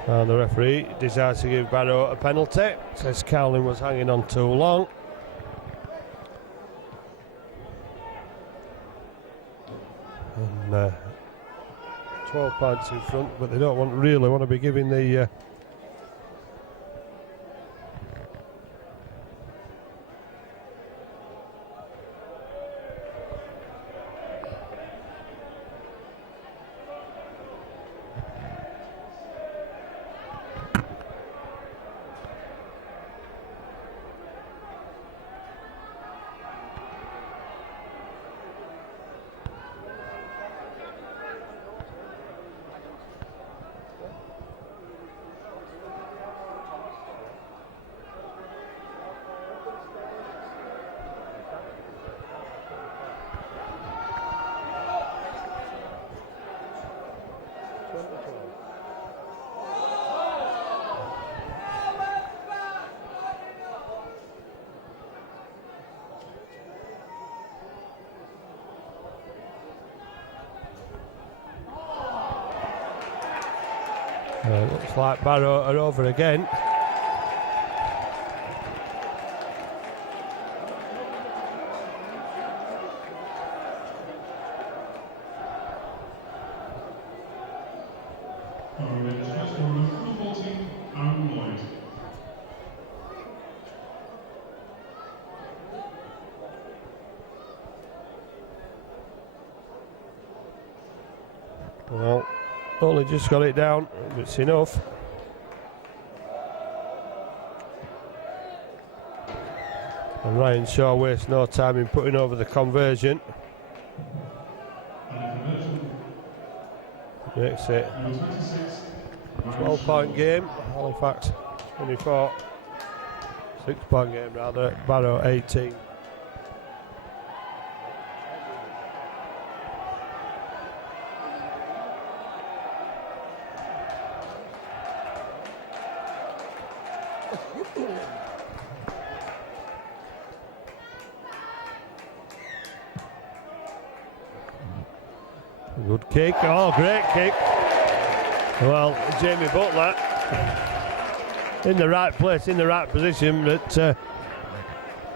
And the referee decides to give Barrow a penalty. Says Cowley was hanging on too long. And 12 points in front, but they don't really want to be giving the looks like Barrow are over again. Well, only just got it down, it's enough. And Ryan Shaw wastes no time in putting over the conversion. Makes it 12-point game. Halifax 24. 6-point game rather. Barrow 18. Good kick, oh great kick. Well, Jamie Butler in the right place, in the right position, but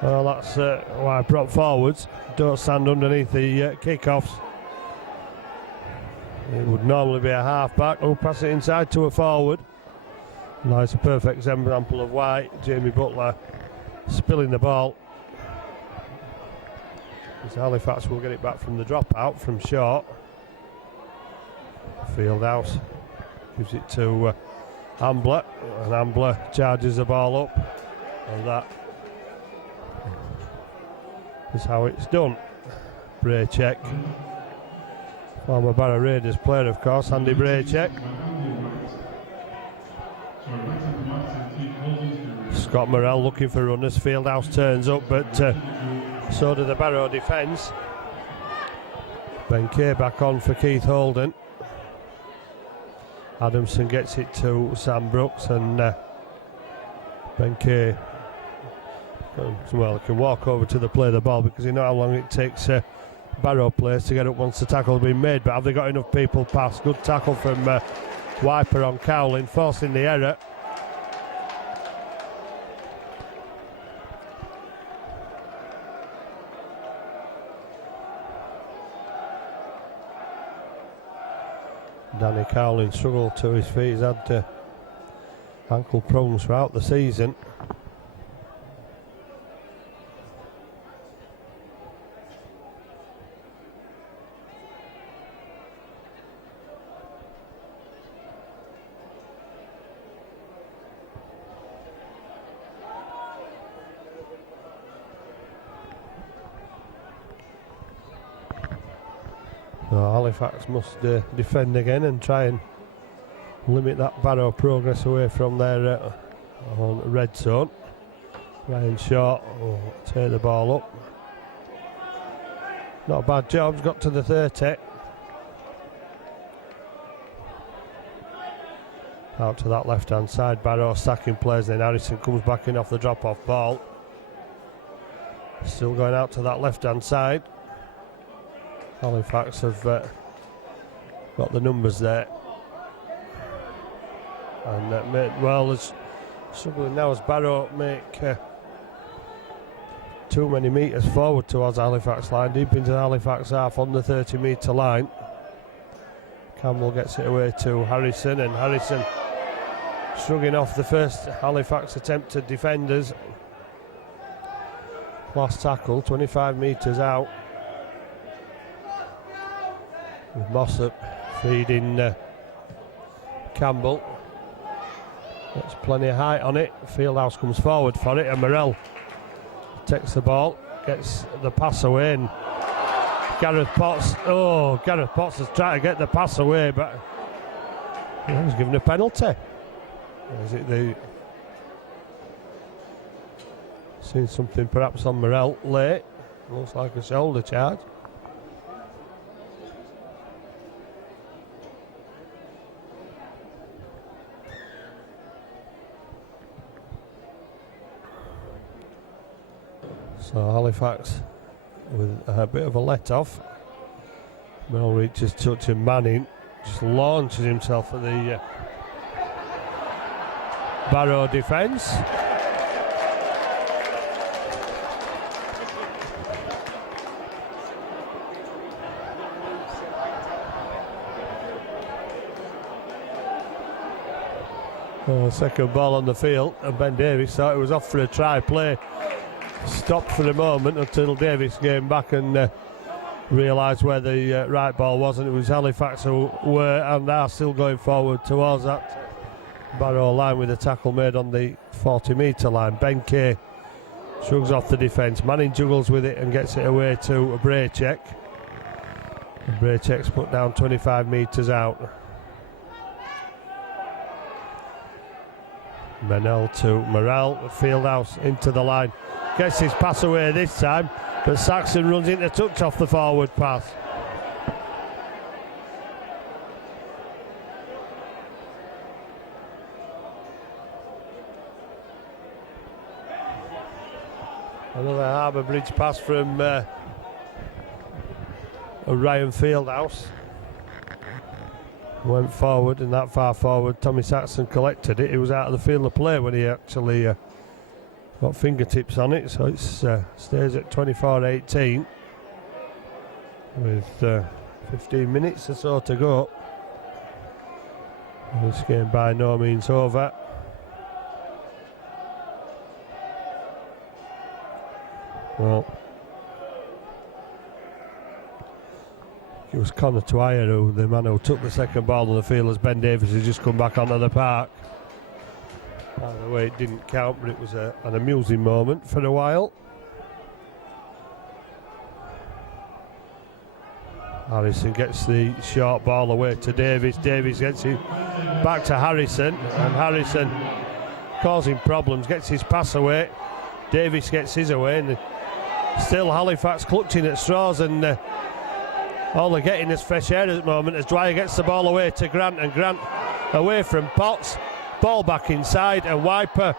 well, that's why prop forwards don't stand underneath the kick-offs. It would normally be a half-back. Oh, pass it inside to a forward. Nice, a perfect example of why Jamie Butler spilling the ball. As Halifax will get it back from the dropout from short. Fieldhouse gives it to Ambler, and Ambler charges the ball up, and that is how it's done. Braycheck, former Barrow Raiders player, of course, Andy Braycheck. Scott Morrell looking for runners. Fieldhouse turns up, but so do the Barrow defence. Ben Kay back on for Keith Holden. Adamson gets it to Sam Brooks, and Ben Kay, well, can walk over to the play of the ball because you know how long it takes Barrow players to get up once the tackle has been made. But have they got enough people past? Good tackle from Wiper on Cowling, forcing the error. Danny Cowling struggled to his feet. He's had ankle problems throughout the season. So Halifax must defend again and try and limit that Barrow progress away from their on red zone. Ryan Short will take the ball up. Not a bad job, he's got to the 30. Out to that left hand side, Barrow stacking players, then Harrison comes back in off the drop off ball. Still going out to that left hand side. Halifax have got the numbers there, and well, it's struggling now as Barrow make too many metres forward towards the Halifax line, deep into the Halifax half on the 30-metre line. Campbell gets it away to Harrison, and Harrison shrugging off the first Halifax attempted defenders. Last tackle, 25 metres out. With Mossop feeding Campbell. That's plenty of height on it. Fieldhouse comes forward for it, and Morrell takes the ball, gets the pass away, and Gareth Potts has tried to get the pass away, but he was given a penalty. Is it the seen something perhaps on Morrell late? Looks like a shoulder charge. So Halifax with a bit of a let-off. Morrell reaches touch, and Manning just launches himself at the Barrow defence. Second ball on the field, and Ben Davies thought it was off for a try play. Stopped for a moment until Davies came back and realised where the right ball was, and it was Halifax who were and are still going forward towards that Barrow line with a tackle made on the 40-metre line. Ben Kay shrugs off the defence. Manning juggles with it and gets it away to Braycheck. Braycheck's put down 25 metres out. Menel to Morrell. Fieldhouse into the line. Gets his pass away this time, but Saxon runs into touch off the forward pass. Another Harbour Bridge pass from Ryan Fieldhouse. Went forward, and that far forward, Tommy Saxon collected it. It was out of the field of play when he actually got fingertips on it, so it stays at 24-18 with 15 minutes or so to go. This game by no means over. Well, it was Connor Dwyer, who the man who took the second ball on the field, as Ben Davies has just come back onto the park. By the way, it didn't count, but it was an amusing moment for a while. Harrison gets the short ball away to Davies. Davies gets it back to Harrison, and Harrison causing problems, gets his pass away. Davies gets his away, and still Halifax clutching at straws, and all they're getting is fresh air at the moment as Dwyer gets the ball away to Grant, and Grant away from Potts. Ball back inside, and Wiper,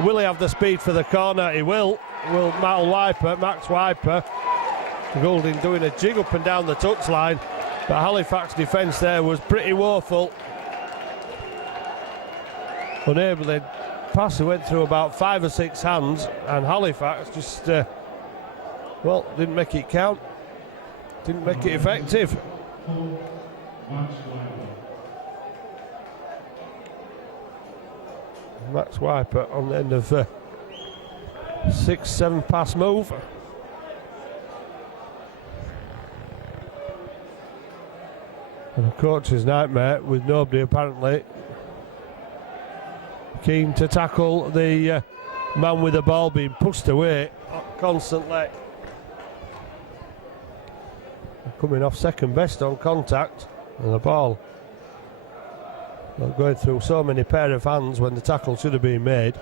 will he have the speed for the corner? He will Max Wiper. Goulding doing a jig up and down the touchline, but Halifax defence there was pretty woeful. Unable, the pass went through about 5 or 6 hands, and Halifax just, didn't make it count. Didn't make it effective. Max Wiper on the end of 6-7 pass move. And a coach's nightmare with nobody apparently keen to tackle the man with the ball being pushed away constantly. Coming off second best on contact, and the ball going through so many pair of hands when the tackle should have been made.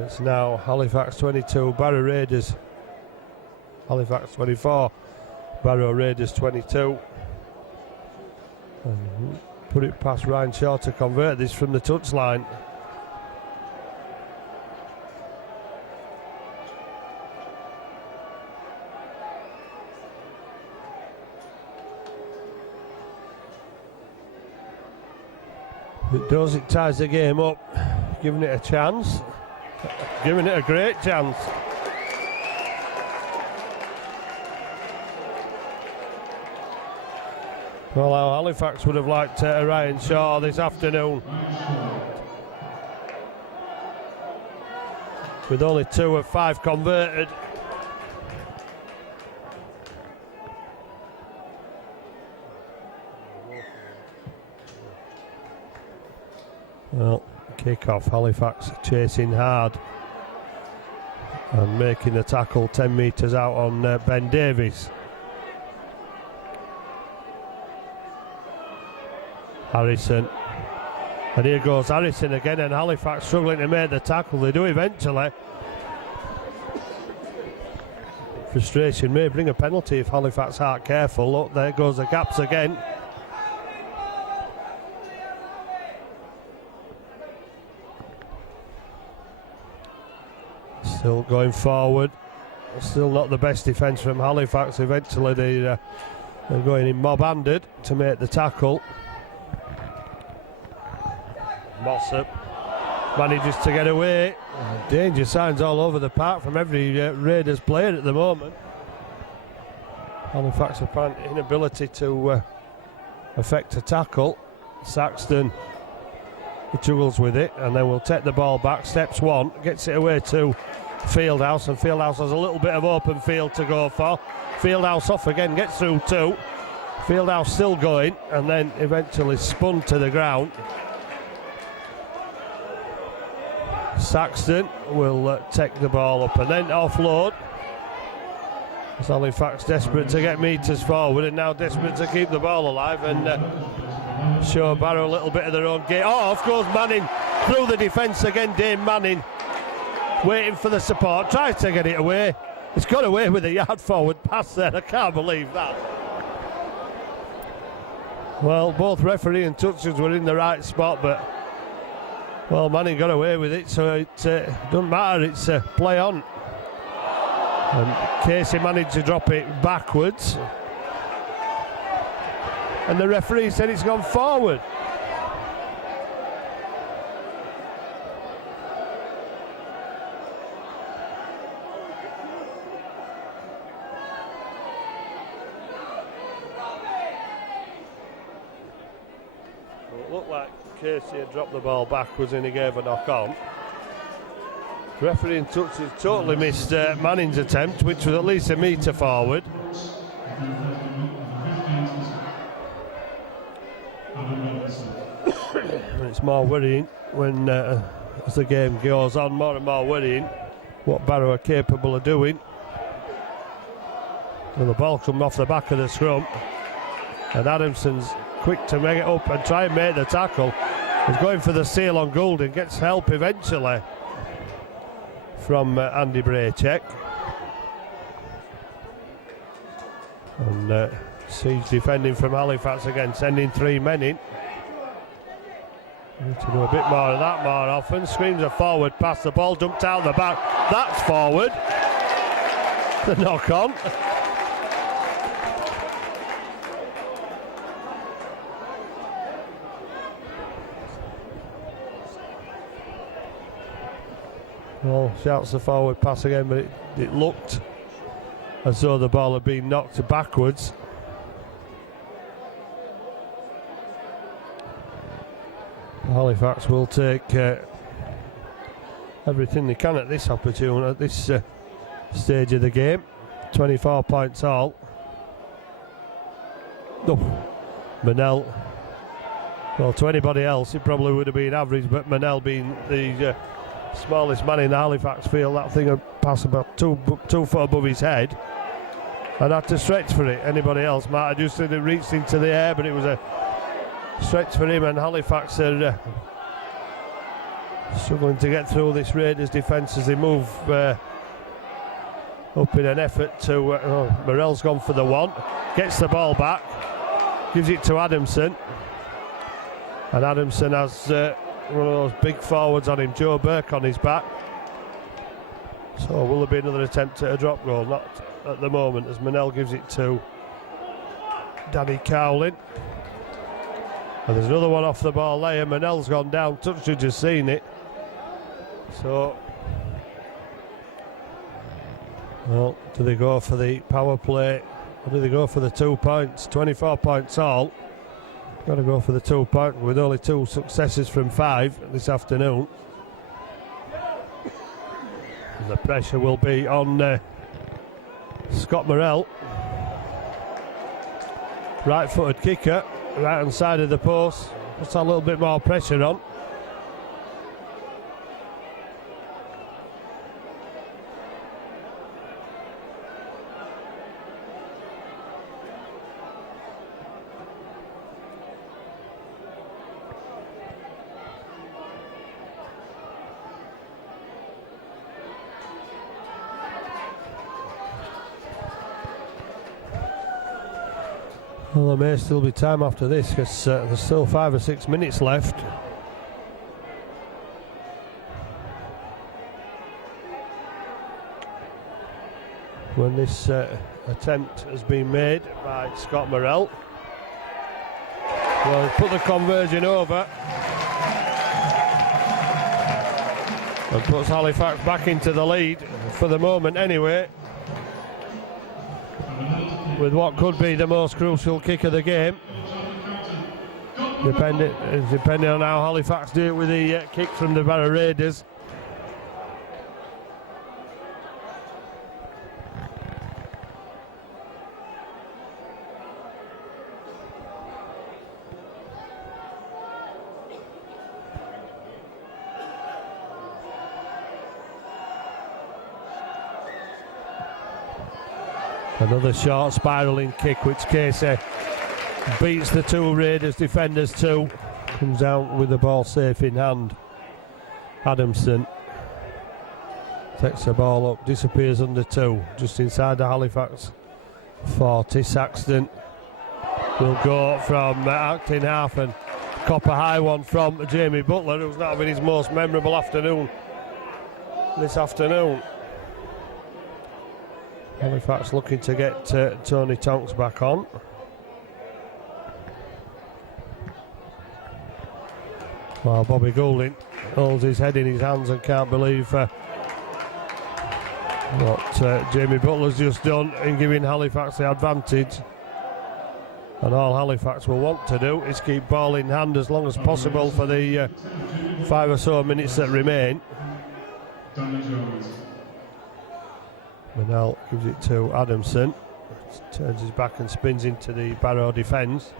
It's now Halifax 22, Barrow Raiders. Halifax 24, Barrow Raiders 22. And put it past Ryan Shaw to convert this from the touchline. It does, it ties the game up, giving it a chance, giving it a great chance. Well, how Halifax would have liked Ryan Shaw this afternoon. With only 2 of 5 converted. Well, kick-off, Halifax chasing hard and making the tackle 10 metres out on Ben Davies. Harrison, and here goes Harrison again, and Halifax struggling to make the tackle. They do eventually. Frustration may bring a penalty if Halifax aren't careful. Look, there goes the gaps again. Still going forward. Still not the best defence from Halifax. Eventually they're going in mob-handed to make the tackle. Mossop manages to get away. Danger signs all over the park from every Raiders player at the moment. Halifax apparent inability to affect a tackle. Saxton juggles with it, and then we'll take the ball back. Steps one, gets it away to Fieldhouse, and Fieldhouse has a little bit of open field to go for. Fieldhouse off again, gets through 2. Fieldhouse still going, and then eventually spun to the ground. Saxton will take the ball up and then offload. It's Halifax desperate to get metres forward, and now desperate to keep the ball alive and show Barrow a little bit of their own game. Oh, of course, Manning through the defence again. Dame Manning waiting for the support, tries to get it away. It's got away with a yard forward pass there. I can't believe that. Well, both referee and touches were in the right spot, but well, Manning got away with it, so it doesn't matter, it's play on. And Casey managed to drop it backwards, and the referee said it's gone forward. looked like Casey had dropped the ball backwards and he gave a knock on. Referee in touch has totally missed Manning's attempt, which was at least a metre forward. It's more worrying when, as the game goes on, more and more worrying what Barrow are capable of doing. And the ball come off the back of the scrum, and Adamson's quick to make it up and try and make the tackle. He's going for the seal on Goulden, gets help eventually from Andy Braycheck. And Siege defending from Halifax again, sending 3 men in. Need to do a bit more of that more often. Screams a forward pass, the ball dumped out the back. That's forward. The knock on. Well, shouts the forward pass again, but it looked as though the ball had been knocked backwards. Halifax will take everything they can at this opportunity, at this stage of the game. 24 points all. Oh, Manel. Well, to anybody else, it probably would have been average, but Manel being the smallest man in the Halifax field, that thing had passed about 2 foot above his head and had to stretch for it. Anybody else might have just reached into the air, but it was a stretch for him, and Halifax are struggling to get through this Raiders defence as they move up in an effort to Morell's gone for the one, gets the ball back, gives it to Adamson, and Adamson has one of those big forwards on him, Joe Burke on his back. So will there be another attempt at a drop goal? Not at the moment, as Manel gives it to Danny Cowlin. And there's another one off the ball there. Manel's gone down, Touch had just seen it. So, well, do they go for the power play or do they go for the 2 points? 24 points all. Got to go for the 2 point with only 2 successes from 5 this afternoon. And the pressure will be on Scott Morell. Right-footed kicker, right hand side of the post. Just a little bit more pressure on. Well, there may still be time after this because there's still 5 or 6 minutes left. When this attempt has been made by Scott Morell. Well, he's put the conversion over and puts Halifax back into the lead for the moment anyway, with what could be the most crucial kick of the game, depending on how Halifax do it with the kick from the Barrow Raiders. Another short spiralling kick which Casey beats the 2 Raiders defenders to. Comes out with the ball safe in hand. Adamson takes the ball up, disappears under 2, just inside the Halifax 40. Saxton will go from acting half and cop a high one from Jamie Butler, who's not having his most memorable afternoon this afternoon. Halifax looking to get Tony Tonks back on. While Bobby Goulding holds his head in his hands and can't believe what Jamie Butler's just done in giving Halifax the advantage And all Halifax will want to do is keep ball in hand as long as possible for the 5 or so minutes that remain. Manel gives it to Adamson. Turns his back and spins into the Barrow defence.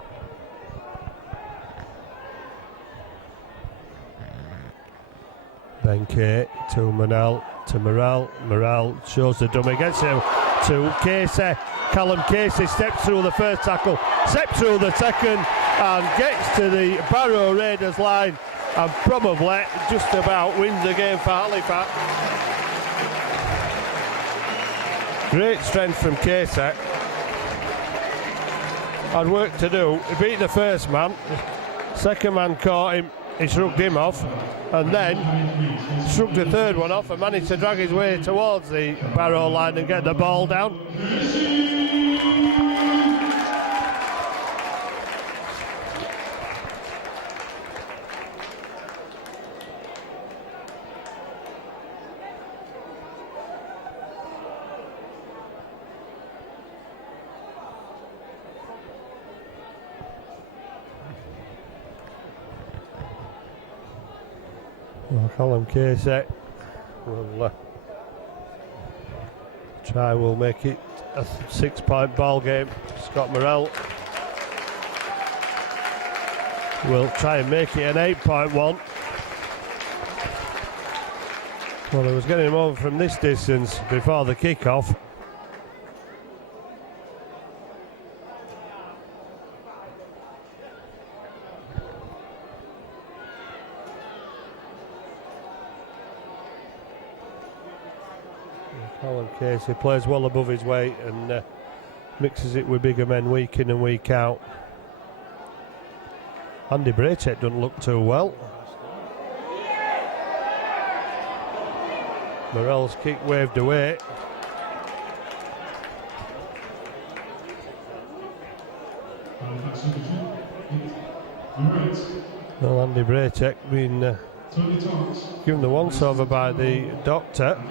Benkei to Manel to Morrell. Morrell shows the dummy, gets him to Casey. Callum Casey steps through the first tackle, steps through the second, and gets to the Barrow Raiders line, and probably just about wins the game for Halifax. Great strength from Casey. Had work to do. He beat the first man. Second man caught him. He shrugged him off, and then shrugged the third one off and managed to drag his way towards the Barrow line and get the ball down. Well, Callum Casey will will make it a 6-point ball game. Scott Morrell will try and make it an 8-point one. Well, he was getting him over from this distance before the kick-off. Callum Casey plays well above his weight and mixes it with bigger men week in and week out. Andy Braycheck doesn't look too well. Morrell's kick waved away. Well, Andy Braycheck being given the once-over by the doctor.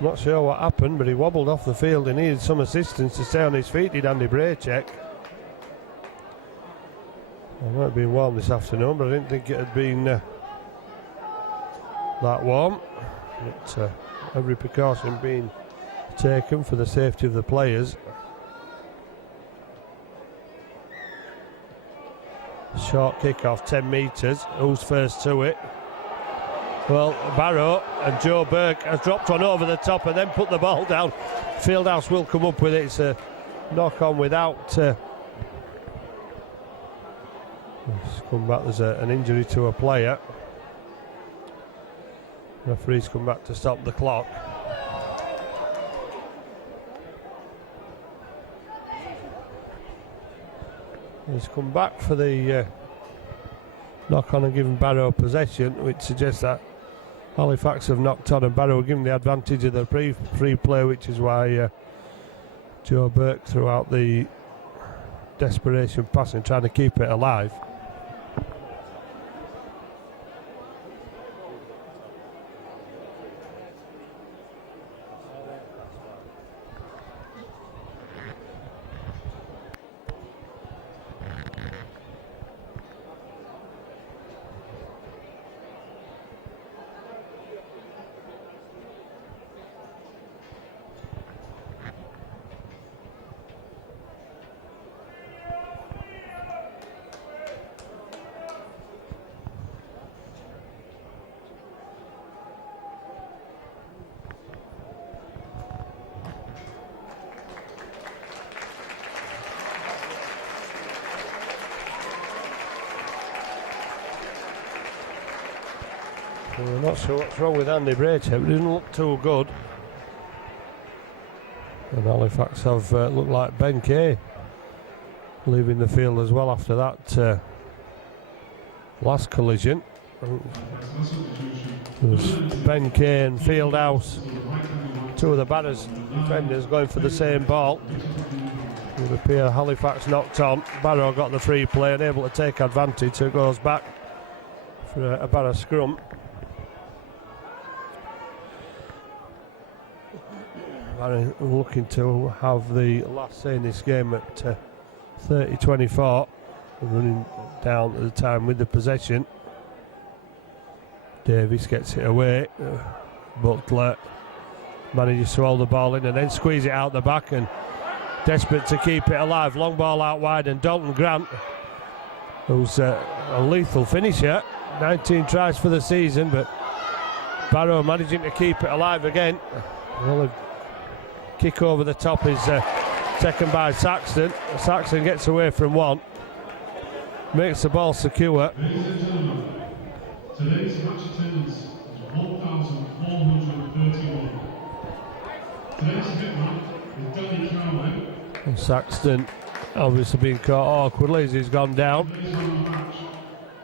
Not sure what happened, but he wobbled off the field and needed some assistance to stay on his feet, did Andy Braycheck. It might have been warm this afternoon, but I didn't think it had been that warm. But every precaution being taken for the safety of the players. Short kick off, 10 metres. Who's first to it? Well, Barrow, and Joe Burke has dropped one over the top and then put the ball down. Fieldhouse will come up with it. It's a knock on without. It's come back. There's an injury to a player. Referee's come back to stop the clock. He's come back for the knock on and given Barrow possession, which suggests that Halifax have knocked on and Barrow given the advantage of the free play, which is why Joe Burke threw out the desperation pass and trying to keep it alive. We're not sure what's wrong with Andy Braycheck, but he didn't look too good. And Halifax have looked like Benkei leaving the field as well after that last collision. There's Benkei and Fieldhouse, two of the Barrows defenders going for the same ball. It would appear Halifax knocked on. Barrow got the free play and able to take advantage, so it goes back for a Barrow scrum. Barrow looking to have the last say in this game at 30-24, running down at the time with the possession. Davis gets it away. Butler manages to hold the ball in and then squeeze it out the back, and desperate to keep it alive. Long ball out wide, and Dalton Grant, who's a lethal finisher, 19 tries for the season, but Barrow managing to keep it alive again. Well, a kick over the top is taken by Saxton. Saxton gets away from one, makes the ball secure. Ladies and gentlemen, today's match attendance is 1,431. Today's hitman is Danny Cowley. And Saxton obviously being caught awkwardly as he's gone down. Today's on the match,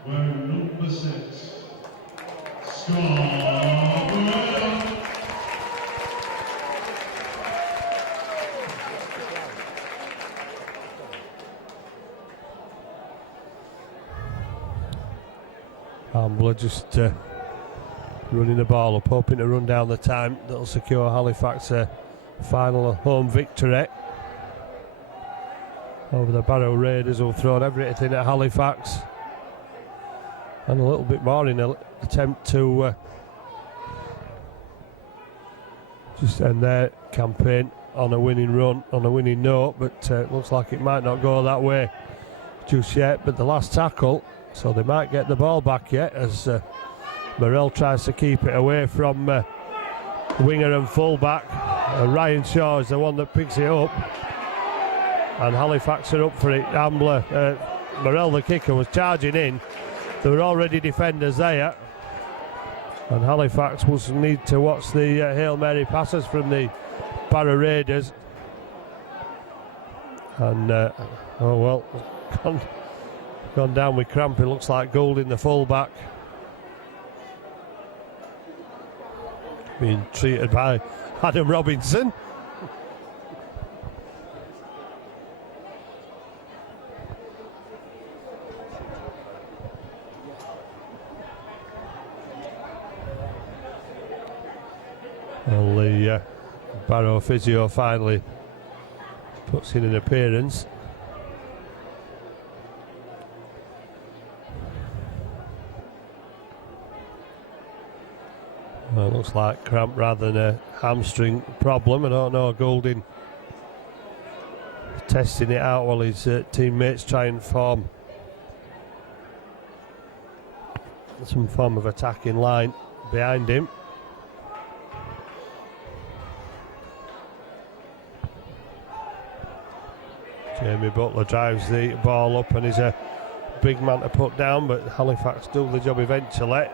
wearing number 6. Scott. Ambler just running the ball up, hoping to run down the time that'll secure Halifax a final home victory over the Barrow Raiders, who've thrown everything at Halifax, and a little bit more in an attempt to just end their campaign on a winning run, on a winning note, but looks like it might not go that way just yet. But the last tackle, so they might get the ball back yet, as Morrell tries to keep it away from winger and fullback. Ryan Shaw is the one that picks it up, and Halifax are up for it. Ambler, Morrell the kicker, was charging in. There were already defenders there, and Halifax will need to watch the Hail Mary passes from the Barrow Raiders. And oh well, gone down with cramp. It looks like Goulding, the fullback, being treated by Adam Robinson. Well, the Barrow physio finally puts in an appearance. Well, it looks like cramp rather than a hamstring problem. I don't know, Goulding testing it out while his teammates try and form some form of attacking line behind him. Jamie Butler drives the ball up and is a big man to put down, but Halifax do the job eventually.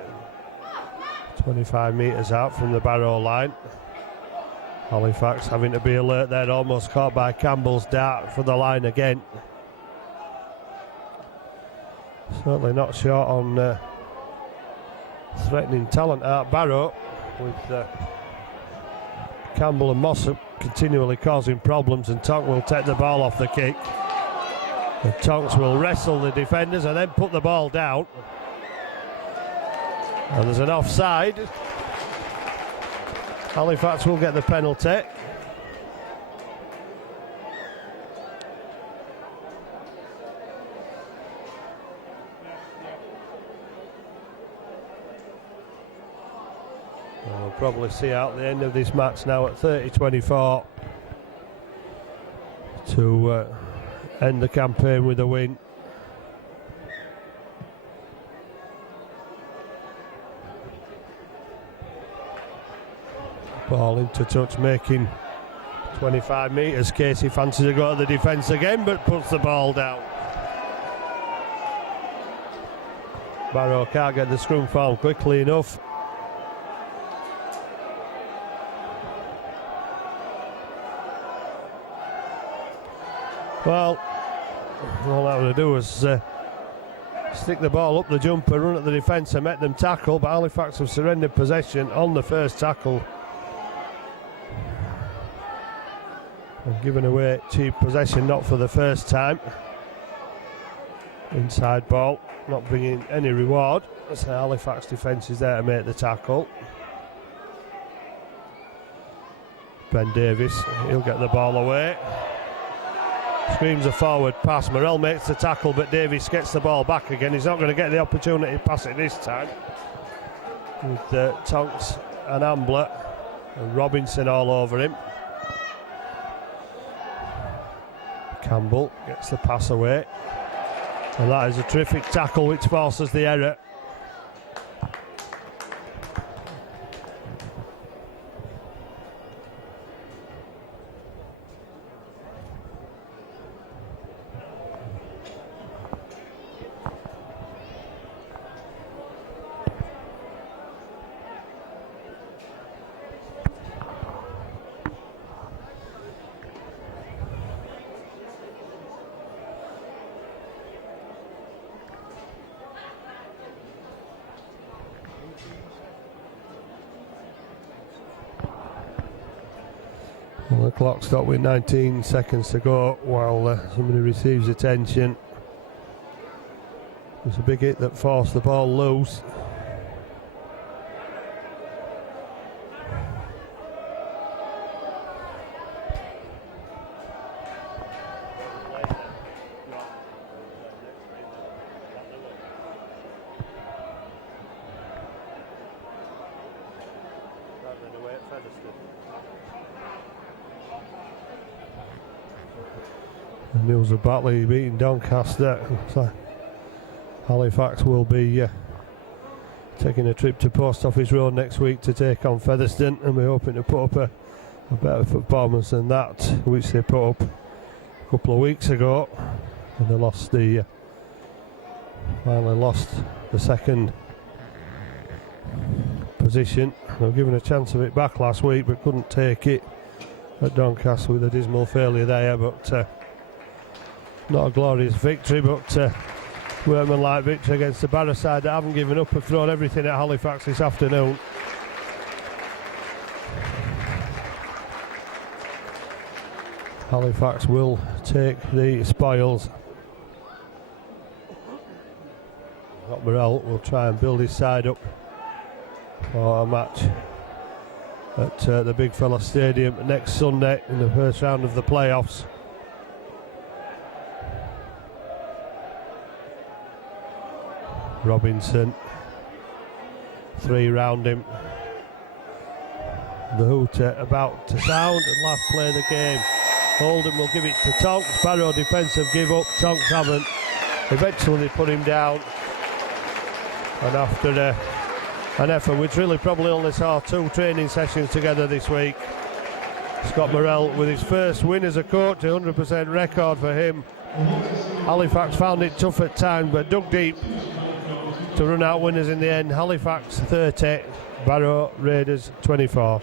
25 metres out from the Barrow line. Halifax having to be alert there, almost caught by Campbell's dart for the line again. Certainly not short on threatening talent at Barrow, with Campbell and Mossop continually causing problems, and Tonk will take the ball off the kick. And Tonks will wrestle the defenders and then put the ball down. And there's an offside. Halifax will get the penalty. We'll probably see out the end of this match now at 30-24 to end the campaign with a win. Ball into touch, making 25 metres. Casey fancies to go to the defence again, but puts the ball down. Barrow can't get the scrum form quickly enough. Well, all I want to do is stick the ball up the jumper, run at the defence and make them tackle, but Halifax have surrendered possession on the first tackle. And given away cheap possession, not for the first time. Inside ball, not bringing any reward. So Halifax defence is there to make the tackle. Ben Davis, he'll get the ball away. Screams a forward pass. Morrell makes the tackle, but Davies gets the ball back again. He's not going to get the opportunity to pass it this time. With Tonks and Ambler and Robinson all over him. Campbell gets the pass away. And that is a terrific tackle which forces the error. Well, the clock stopped with 19 seconds to go while somebody receives attention. It was a big hit that forced the ball loose. News of Batley beating Doncaster. So Halifax will be taking a trip to Post Office Road next week to take on Featherstone, and we're hoping to put up a better performance than that which they put up a couple of weeks ago, and they finally lost the second position. They were given a chance of it back last week but couldn't take it at Doncaster with a dismal failure there, but not a glorious victory, but workman-like victory against the Barrow side that haven't given up, have thrown everything at Halifax this afternoon. Halifax will take the spoils. Morrell will try and build his side up for a match at the Big Fella Stadium next Sunday in the first round of the playoffs. Robinson, 3 round him. The hooter about to sound, and last play of the game. Holden will give it to Tonks. Barrow defensive give up. Tonks haven't. Eventually they put him down. And after an effort which really probably only saw 2 training sessions together this week, Scott Morrell with his first win as a coach, 100% record for him. Halifax found it tough at times but dug deep to run out winners in the end. Halifax 30, Barrow Raiders 24.